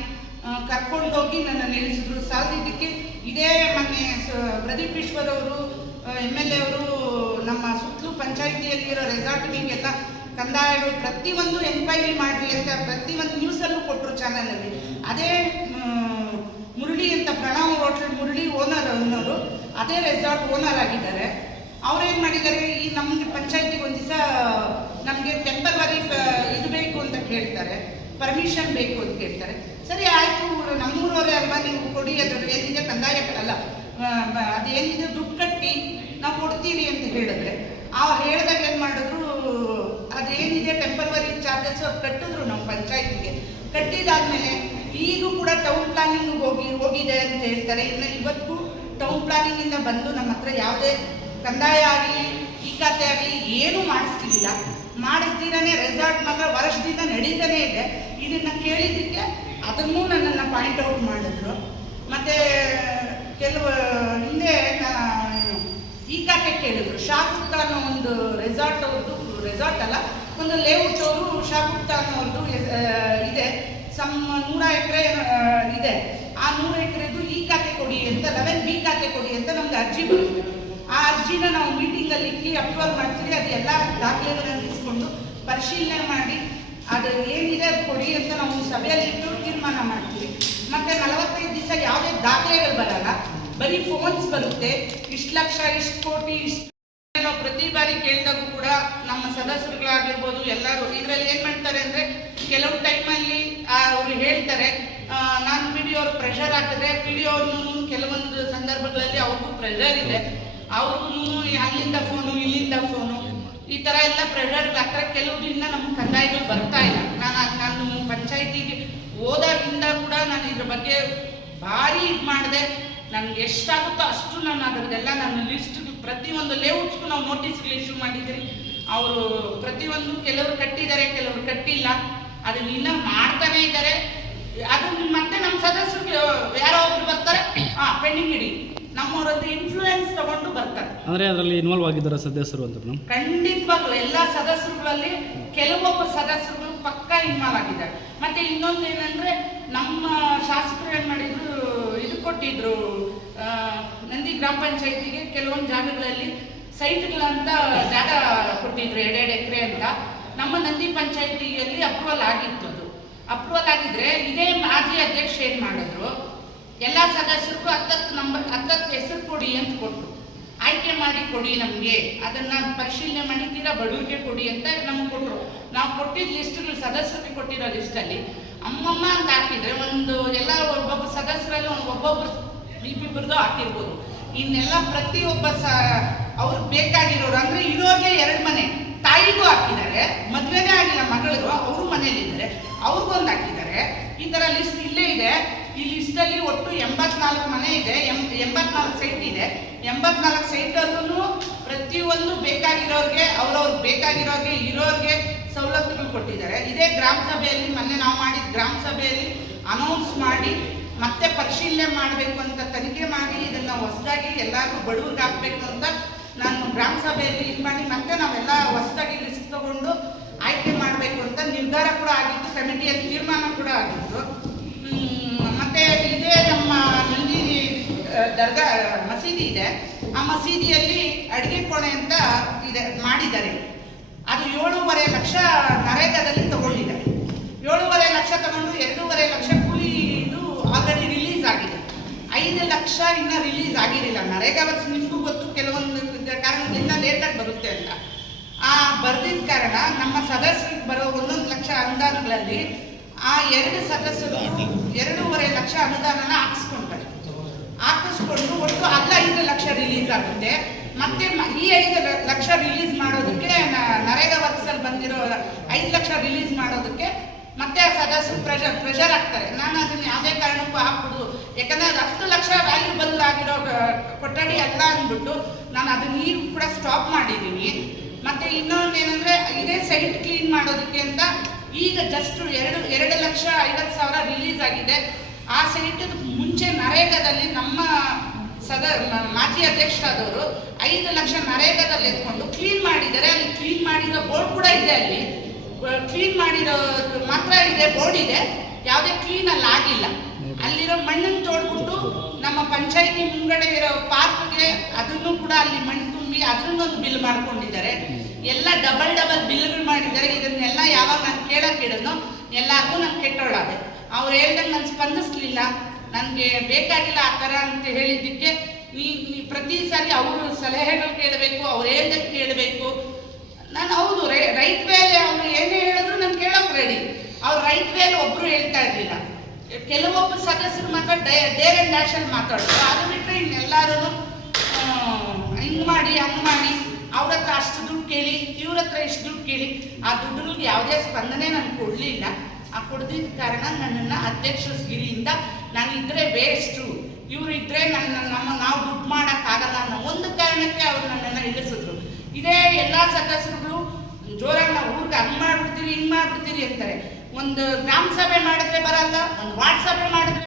ಕರ್ಕೊಂಡೋಗಿ ನನ್ನ ನಿಲ್ಲಿಸಿದ್ರು. ಸಾಲದಿದ್ದಕ್ಕೆ ಇದೇ ಮೊನ್ನೆ ಪ್ರದೀಪ್ ವಿಶ್ವದವರು ಎಂ ಎಲ್ ಎ ಅವರು ನಮ್ಮ ಸುತ್ತಲೂ ಪಂಚಾಯಿತಿಯಲ್ಲಿರೋ ರೆಸಾರ್ಟ್ಗಳಿಗೆಲ್ಲ ಕಂದಾಯಗಳು ಪ್ರತಿಯೊಂದು ಎನ್ಕ್ವೈರಿ ಮಾಡಿ ಅಂತ ಪ್ರತಿಯೊಂದು ನ್ಯೂಸಲ್ಲೂ ಕೊಟ್ಟರು ಚಾನಲಲ್ಲಿ. ಅದೇ ಮುರುಳಿ ಅಂತ ಪ್ರಣವ್ ಹೋಟ್ಲ್, ಮುರಳಿ ಓನರ್ ಅನ್ನೋರು ಅದೇ ರೆಸಾರ್ಟ್ ಓನರ್ ಆಗಿದ್ದಾರೆ. ಅವ್ರೇನು ಮಾಡಿದ್ದಾರೆ? ಈ ನಮಗೆ ಪಂಚಾಯತಿಗೆ ಒಂದು ದಿವಸ, ನಮಗೆ ಟೆಂಪರವರಿ ಇದು ಬೇಕು ಅಂತ ಕೇಳ್ತಾರೆ. ಪರ್ಮಿಷನ್ ಬೇಕು ಅಂತ ಕೇಳ್ತಾರೆ. ಸರಿ, ಆಯಿತು, ನಮ್ಮೂರವರೇ ಅಲ್ವಾ ನೀವು ಕೊಡಿ ಅದು ಏನಿದೆ? ಕಂದಾಯ ಅಲ್ಲ. ಅದೇನಿದೆ? ದುಡ್ಡು ಕಟ್ಟಿ ನಾವು ಕೊಡ್ತೀವಿ ಅಂತ ಹೇಳಿದ್ರೆ, ಆ ಹೇಳಿದಾಗ ಏನು ಮಾಡಿದ್ರು, ಅದೇನಿದೆ ಟೆಂಪರ್ವರಿ ಚಾರ್ಜಸ್ ಅವ್ರು ಕಟ್ಟಿದ್ರು ನಮ್ಮ ಪಂಚಾಯತಿಗೆ. ಕಟ್ಟಿದಾದ್ಮೇಲೆ ಈಗೂ ಕೂಡ ಟೌನ್ ಪ್ಲಾನಿಂಗ್ ಹೋಗಿ, ಹೋಗಿದೆ ಅಂತ ಹೇಳ್ತಾರೆ ಇನ್ನು ಇವತ್ತಿಗೂ ಟೌನ್ ಪ್ಲಾನಿಂಗಿಂದ ಬಂದು ನಮ್ಮ ಹತ್ರ ಯಾವುದೇ ಕಂದಾಯ ಆಗಲಿ, ಈ ಖಾತೆ ಆಗಲಿ ಏನೂ ಮಾಡಿಸ್ತಿಲ್ಲ ಮಾಡಿಸ್ತೀರಾನೆ ರೆಸಾರ್ಟ್ ಮಾತ್ರ ವರ್ಷದಿಂದ ನಡೀತಾನೆ ಇದೆ. ಇದನ್ನು ಕೇಳಿದ್ದಕ್ಕೆ ಅದನ್ನೂ ನನ್ನನ್ನು ಪಾಯಿಂಟ್ ಔಟ್ ಮಾಡಿದ್ರು. ಮತ್ತು, ಕೆಲವು, ಹಿಂದೆ ಈ ಖಾತೆ ಕೇಳಿದ್ರು. ಶಾಗುಪ್ತಾ ಅನ್ನೋ ಒಂದು ರೆಸಾರ್ಟ್ ಅವ್ರದ್ದು ರೆಸಾರ್ಟ್ ಅಲ್ಲ, ಒಂದು ಲೇಔಟ್ ಅವರು ಅನ್ನೋರ್ದು ಒಂದು ಇದೆ. ಸಮ್ ನೂರ ಎಕರೆ ಇದೆ. ಆ ನೂರು ಎಕರೆದು ಈ ಖಾತೆ ಕೊಡಿ ಅಂತ ಲೆವೆನ್ ಬಿ ಖಾತೆ ಕೊಡಿ ಅಂತ ನಮ್ಗೆ ಅರ್ಜಿ ಬರುತ್ತೆ ಆ ಅರ್ಜಿನ ನಾವು ಮೀಟಿಂಗಲ್ಲಿ ಇಕ್ಕಿ ಅಪ್ರೂವಲ್ ಮಾಡ್ತೀವಿ. ಅದೆಲ್ಲ ದಾಖಲೆಗಳನ್ನು ಇಸ್ಕೊಂಡು ಪರಿಶೀಲನೆ ಮಾಡಿ, ಅದು ಏನಿದೆ ಅದು ಕೊಡಿ ಅಂತ ನಾವು ಸಭೆಯಲ್ಲಿ ಇಟ್ಟು ತೀರ್ಮಾನ ಮಾಡ್ತೀವಿ. ಮತ್ತೆ ನಲವತ್ತೈದು ದಿವಸ ಯಾವುದೇ ದಾಖಲೆಗಳು ಬರಲ್ಲ. ಬರೀ ಫೋನ್ಸ್ ಬರುತ್ತೆ. ಇಷ್ಟು ಲಕ್ಷ, ಇಷ್ಟು ಕೋಟಿ, ಇಷ್ಟು ಪ್ರತಿ ಬಾರಿ ಕೇಳಿದಾಗೂ ಕೂಡ ನಮ್ಮ ಸದಸ್ಯರುಗಳಾಗಿರ್ಬೋದು ಎಲ್ಲರೂ ಇದರಲ್ಲಿ ಏನು ಮಾಡ್ತಾರೆ ಅಂದರೆ ಕೆಲವು ಟೈಮಲ್ಲಿ ಅವರು ಹೇಳ್ತಾರೆ ನಾನು ಪಿ ಡಿ ಪ್ರೆಷರ್ ಹಾಕಿದ್ರೆ ಪಿ ಡಿ ಕೆಲವೊಂದು ಸಂದರ್ಭಗಳಲ್ಲಿ ಅವ್ರಿಗೂ ಪ್ರೆಷರ್ ಇದೆ. ಅವ್ರಿಗೂ ಅಲ್ಲಿಂದ ಫೋನು ಇಲ್ಲಿಂದ ಫೋನು ಈ ಥರ ಎಲ್ಲ ಪ್ರೆಷರ್ ಕೆಲವು ದಿನ ನಮ್ಮ ಕಂದಾಯಗಳು ಬರ್ತಾ ಇಲ್ಲ. ನಾನು ನಾನು ಪಂಚಾಯತಿಗೆ ಹೋದಾಗಿಂದ ಕೂಡ ನಾನು ಇದ್ರ ಬಗ್ಗೆ ಭಾರಿ ಇದು ಮಾಡಿದೆ. ನನ್ಗೆ ಎಷ್ಟಾಗುತ್ತೋ ಅಷ್ಟು ನಾನು ಅದ್ರದ್ದೆಲ್ಲ ನನ್ನ ಲಿಸ್ಟ್ ಪ್ರತಿಯೊಂದು ಲೇಔಟ್ಸ್ಗೂ ನಾವು ನೋಟಿಸ್ಗಳು ಇಶ್ಯೂ ಮಾಡಿದ್ದೀರಿ. ಅವರು ಪ್ರತಿಯೊಂದು ಕೆಲವರು ಕಟ್ಟಿದ್ದಾರೆ ಕೆಲವರು ಕಟ್ಟಿಲ್ಲ. ಅದನ್ನ ಇನ್ನೂ ಮಾಡ್ತಾನೆ ಇದ್ದಾರೆ. ಅದನ್ನ ಮತ್ತೆ ನಮ್ಮ ಸದಸ್ಯರು ಯಾರೋ ಒಬ್ರು ಬರ್ತಾರೆ. ಹಾ ಪೆಂಡಿಂಗ್ ಇಡಿ. ನಮ್ಮವರದ್ದು ಇನ್ಫ್ಲೂಯೆನ್ಸ್ ತಗೊಂಡು ಬರ್ತಾರೆ ಅಂದ್ರೆ ಅದರಲ್ಲಿ ಇನ್ವಾಲ್ವ್ ಆಗಿದ್ದಾರೆ ಸದಸ್ಯರು ಅಂತ ಮೇಡಮ್ ಖಂಡಿತವಾಗ್ಲೂ ಎಲ್ಲ ಸದಸ್ಯರುಗಳಲ್ಲಿ ಕೆಲವೊಬ್ಬ ಸದಸ್ಯರುಗಳು ಪಕ್ಕಾ ಇನ್ವಾಲ್ವ್ ಆಗಿದ್ದಾರೆ. ಮತ್ತೆ ಇನ್ನೊಂದು ಏನಂದ್ರೆ ನಮ್ಮ ಶಾಸಕರು ಏನ್ ಮಾಡಿದ್ರು ಕೊಟ್ಟಿದ್ರು. ನಂದಿ ಗ್ರಾಮ ಪಂಚಾಯತಿಗೆ ಕೆಲವೊಂದು ಜಾಗಗಳಲ್ಲಿ ಸೈಟ್ಗಳಂತ ಜಾಗ ಕೊಟ್ಟಿದ್ರು, ಎರಡೆರಡು ಎಕರೆ ಅಂತ. ನಮ್ಮ ನಂದಿ ಪಂಚಾಯತಿಯಲ್ಲಿ ಅಪ್ರೂವಲ್ ಆಗಿತ್ತು ಅದು. ಅಪ್ರೂವಲ್ ಆಗಿದ್ರೆ ಇದೇ ಮಾಜಿ ಅಧ್ಯಕ್ಷ ಏನ್ ಮಾಡಿದ್ರು? ಎಲ್ಲ ಸದಸ್ಯರಿಗೂ ಹತ್ತತ್ತು ನಂಬರ್ ಹತ್ತತ್ತು ಹೆಸರು ಕೊಡಿ ಅಂತ ಕೊಟ್ಟರು ಆಯ್ಕೆ ಮಾಡಿ ಕೊಡಿ ನಮಗೆ. ಅದನ್ನ ಪರಿಶೀಲನೆ ಮಾಡಿ ತೀರಾ ಬಡವರಿಗೆ ಕೊಡಿ ಅಂತ ನಮ್ಗೆ ಕೊಟ್ಟರು ನಾವು ಕೊಟ್ಟಿದ್ದ ಲಿಸ್ಟ್ಗಳು ಸದಸ್ಯರಿಗೆ ಕೊಟ್ಟಿರೋ ಲಿಸ್ಟಲ್ಲಿ ಅಮ್ಮಮ್ಮ ಅಂತ ಹಾಕಿದ್ರೆ ಒಂದು ಎಲ್ಲ ಒಬ್ಬೊಬ್ಬ ಸದಸ್ಯರಲ್ಲಿ ಒಂದು ಒಬ್ಬೊಬ್ರು ಇಬ್ಬಿಬ್ಬರದು ಹಾಕಿರ್ಬೋದು ಇನ್ನೆಲ್ಲ ಪ್ರತಿಯೊಬ್ಬ ಸ ಅವ್ರಿಗೆ ಬೇಕಾಗಿರೋರು, ಅಂದ್ರೆ ಇರೋರಿಗೆ ಎರಡು ಮನೆ. ತಾಯಿಗೂ ಹಾಕಿದ್ದಾರೆ, ಮದ್ವೆನೇ ಆಗಿಲ್ಲ ಮಗಳಿಗೂ, ಅವರು ಮನೇಲಿದ್ದಾರೆ ಅವ್ರಿಗೊಂದು ಹಾಕಿದ್ದಾರೆ. ಈ ಥರ ಲಿಸ್ಟ್ ಇಲ್ಲೇ ಇದೆ. ಈ ಲಿಸ್ಟಲ್ಲಿ ಒಟ್ಟು ಎಂಬತ್ನಾಲ್ಕು ಮನೆ ಇದೆ. ಎಂ- ಎಂಬತ್ನಾಲ್ಕು ಸೈಟ್ ಇದೆ. ಎಂಬತ್ನಾಲ್ಕು ಸೈಟಲ್ಲೂ ಪ್ರತಿಯೊಂದು ಬೇಕಾಗಿರೋರಿಗೆ ಅವ್ರವ್ರಿಗೆ ಬೇಕಾಗಿರೋರಿಗೆ, ಇರೋರಿಗೆ ಸವಲತ್ತುಗಳು ಕೊಟ್ಟಿದ್ದಾರೆ. ಇದೇ ಗ್ರಾಮ ಸಭೆಯಲ್ಲಿ ಮೊನ್ನೆ ನಾವು ಮಾಡಿದ ಗ್ರಾಮ ಸಭೆಯಲ್ಲಿ ಅನೌನ್ಸ್ ಮಾಡಿ ಮತ್ತೆ ಪರಿಶೀಲನೆ ಮಾಡಬೇಕು ಅಂತ ತನಿಖೆ ಮಾಡಿ ಇದನ್ನು ಹೊಸದಾಗಿ ಎಲ್ಲರಿಗೂ ಬಡವ್ರಿಗೆ ಹಾಕಬೇಕು ಅಂತ ನಾನು ಗ್ರಾಮ ಸಭೆಯಲ್ಲಿ ಇದು ಮಾಡಿ ಮತ್ತೆ ನಾವೆಲ್ಲ ಹೊಸದಾಗಿ ರಿಸ್ಕ್ ತಗೊಂಡು ಆಯ್ಕೆ ಮಾಡಬೇಕು ಅಂತ ನಿರ್ಧಾರ ಕೂಡ ಆಗಿತ್ತು ಕಮಿಟಿಯಲ್ಲಿ ತೀರ್ಮಾನ ಕೂಡ ಆಗಿತ್ತು. ಮತ್ತೆ ಇದೇ ನಮ್ಮ ನಂದಿ ಆ, ದರ್ಗಾ ಮಸೀದಿ ಇದೆ. ಆ ಮಸೀದಿಯಲ್ಲಿ ಅಡುಗೆ ಕೋಣೆ ಅಂತ ಇದೆ ಮಾಡಿದ್ದಾರೆ. ಅದು ಏಳೂವರೆ ಲಕ್ಷ ನರೇಗಾದಲ್ಲಿ ತಗೊಂಡಿದ್ದಾರೆ. ಏಳೂವರೆ ಲಕ್ಷ ತಗೊಂಡು ಎರಡೂವರೆ ಲಕ್ಷ ಐದು ಲಕ್ಷ ಇನ್ನ ರಿಲೀಸ್ ಆಗಿರಲಿಲ್ಲ. ನರೇಗಾ ವರ್ಷ ನಿಮಗೂ ಗೊತ್ತು, ಕೆಲವೊಂದು ಕಾರಣದಿಂದ ಲೇಟಾಗಿ ಬರುತ್ತೆ ಅಂತ. ಆ ಬರ್ದಿದ್ದ ಕಾರಣ ನಮ್ಮ ಸದಸ್ಯರಿಗೆ ಬರೋ ಒಂದೊಂದು ಲಕ್ಷ ಅನುದಾನಗಳಲ್ಲಿ ಆ ಎರಡು ಸದಸ್ಯರು ಎರಡೂವರೆ ಲಕ್ಷ ಅನುದಾನನ ಹಾಕಿಸ್ಕೊಂತಾರೆ. ಹಾಕಿಸ್ಕೊಂಡು ಒಟ್ಟು ಅಲ್ಲ ಐದು ಲಕ್ಷ ರಿಲೀಸ್ ಆಗುತ್ತೆ. ಮತ್ತೆ ಈ ಐದು ಲಕ್ಷ ರಿಲೀಸ್ ಮಾಡೋದಕ್ಕೆ ನರೇಗಾ ವರ್ಕ್ಸಲ್ಲಿ ಬಂದಿರೋ ಐದು ಲಕ್ಷ ರಿಲೀಸ್ ಮಾಡೋದಕ್ಕೆ ಮತ್ತೆ ಆ ಸದಸ್ಯರು ಪ್ರೆಷರ್ ಪ್ರೆಷರ್ ಆಗ್ತಾರೆ ನಾನು ಅದನ್ನು ಯಾವುದೇ ಕಾರಣಕ್ಕೂ ಹಾಕ್ಬೋದು ಯಾಕಂದ್ರೆ ಲಕ್ಷ ವ್ಯಾಲ್ಯೂಬಲ್ ಆಗಿರೋ ಕೊಠಡಿ ಅಲ್ಲ ಅಂದ್ಬಿಟ್ಟು ನಾನು ಅದು ನೀರು ಕೂಡ ಸ್ಟಾಪ್ ಮಾಡಿದ್ದೀನಿ. ಮತ್ತೆ ಇನ್ನೊಂದು ಏನಂದ್ರೆ ಇದೇ ಸೈಟ್ ಕ್ಲೀನ್ ಮಾಡೋದಕ್ಕೆ ಅಂತ ಈಗ ಜಸ್ಟ್ ಎರಡು ಎರಡು ಲಕ್ಷ ಐವತ್ತು ಸಾವಿರ ರಿಲೀಸ್ ಆಗಿದೆ. ಆ ಸೈಟ್ ಮುಂಚೆ ನರೇಗಾದಲ್ಲಿ ನಮ್ಮ ಸದ ಮಾಜಿ ಅಧ್ಯಕ್ಷರಾದವರು ಐದು ಲಕ್ಷ ನರೇಗಾದಲ್ಲಿ ಎತ್ಕೊಂಡು ಕ್ಲೀನ್ ಮಾಡಿದ್ದಾರೆ. ಅಲ್ಲಿ ಕ್ಲೀನ್ ಮಾಡಿರೋ ಬೋರ್ಡ್ ಕೂಡ ಇದೆ ಅಲ್ಲಿ. ಕ್ಲೀನ್ ಮಾಡಿರೋ ಮಾತ್ರ ಇದೆ ಬೋರ್ಡ್ ಇದೆ. ಯಾವುದೇ ಕ್ಲೀನ್ ಅಲ್ಲಿ ಆಗಿಲ್ಲ. ಅಲ್ಲಿರೋ ಮಣ್ಣನ್ನು ತೋಡ್ಬಿಟ್ಟು ನಮ್ಮ ಪಂಚಾಯತಿ ಮುಂಗಡೆ ಇರೋ ಪಾರ್ಕ್ಗೆ ಅದನ್ನು ಕೂಡ ಅಲ್ಲಿ ಮಣ್ಣು ತುಂಬಿ ಅದನ್ನೊಂದು ಬಿಲ್ ಮಾಡ್ಕೊಂಡಿದ್ದಾರೆ. ಎಲ್ಲ ಡಬಲ್ ಡಬಲ್ ಬಿಲ್ಗಳು ಮಾಡಿದ್ದಾರೆ. ಇದನ್ನೆಲ್ಲ ಯಾವಾಗ ನಾನು ಕೇಳಕ್ಕೆ ಇಡೋದು ಎಲ್ಲರಿಗೂ ನಾನು ಕೆಟ್ಟೋಳಾದೆ. ಅವ್ರು ಹೇಳ್ದಂಗೆ ನಾನು ಸ್ಪಂದಿಸ್ಲಿಲ್ಲ. ನನಗೆ ಬೇಕಾಗಿಲ್ಲ ಆ ಥರ ಅಂತ ಹೇಳಿದ್ದಕ್ಕೆ ನೀ ನೀ ಪ್ರತಿ ಸಾರಿ ಅವರು ಸಲಹೆಗಳು ಕೇಳಬೇಕು, ಅವ್ರು ಹೇಳ್ದಂಗೆ ಕೇಳಬೇಕು. ನಾನು ಹೌದು ರೈಟ್ ವೇಲೆ ಅವ್ರು ಏನೇ ಹೇಳಿದ್ರು ನಾನು ಕೇಳೋಕೆ ರೆಡಿ ಅವ್ರು ರೈಟ್ ವೇಲೆ ಒಬ್ಬರು ಹೇಳ್ತಾ ಇರ್ಲಿಲ್ಲ. ಕೆಲವೊಬ್ಬ ಸದಸ್ಯರು ಮಾತ್ರ ಡೇರ್ ಅಂಡ್ ಡ್ಯಾಶ್ ಅಲ್ಲಿ ಮಾತಾಡೋದು ಅದು ಬಿಟ್ಟರೆ ಇನ್ನೆಲ್ಲರೂ ಹಿಂಗೆ ಮಾಡಿ, ಹಂಗೆ ಮಾಡಿ, ಅವ್ರ ಹತ್ರ ಅಷ್ಟು ದುಡ್ಡು ಕೇಳಿ, ಇವ್ರ ಹತ್ರ ಇಷ್ಟು ದುಡ್ಡು ಕೇಳಿ, ಆ ದುಡ್ಡುಗಳಿಗೆ ಯಾವುದೇ ಸ್ಪಂದನೆ ನಾನು ಕೊಡಲಿಲ್ಲ. ಆ ಕೊಡ್ದಿದ್ದ ಕಾರಣ ನನ್ನನ್ನು ಅಧ್ಯಕ್ಷಗಿರಿಯಿಂದ ನಾನು ಇದ್ರೆ ವೇಸ್ಟು ಇವರು ಇದ್ರೆ ನನ್ನ ನಮ್ಮ ನಾವು ದುಡ್ಡು ಮಾಡೋಕ್ಕಾಗಲ್ಲ ಅನ್ನೋ ಒಂದು ಕಾರಣಕ್ಕೆ ಅವರು ನನ್ನನ್ನು ಇಳಿಸಿದ್ರು. ಇದೇ ಎಲ್ಲ ಸದಸ್ಯರುಗಳು, ಜೋರಾಗಿ ನಾವು ಊರಿಗೆ ಹಂಗೆ ಮಾಡ್ಬಿಡ್ತೀರಿ, ಹಿಂಗೆ ಮಾಡ್ಬಿಡ್ತೀರಿ ಅಂತಾರೆ. ಒಂದು ಗ್ರಾಮ ಸಭೆ ಮಾಡಿದ್ರೆ ಬರಲ್ಲ ಒಂದು ವಾರ್ಡ್ ಸಭೆ ಮಾಡಿದ್ರೆ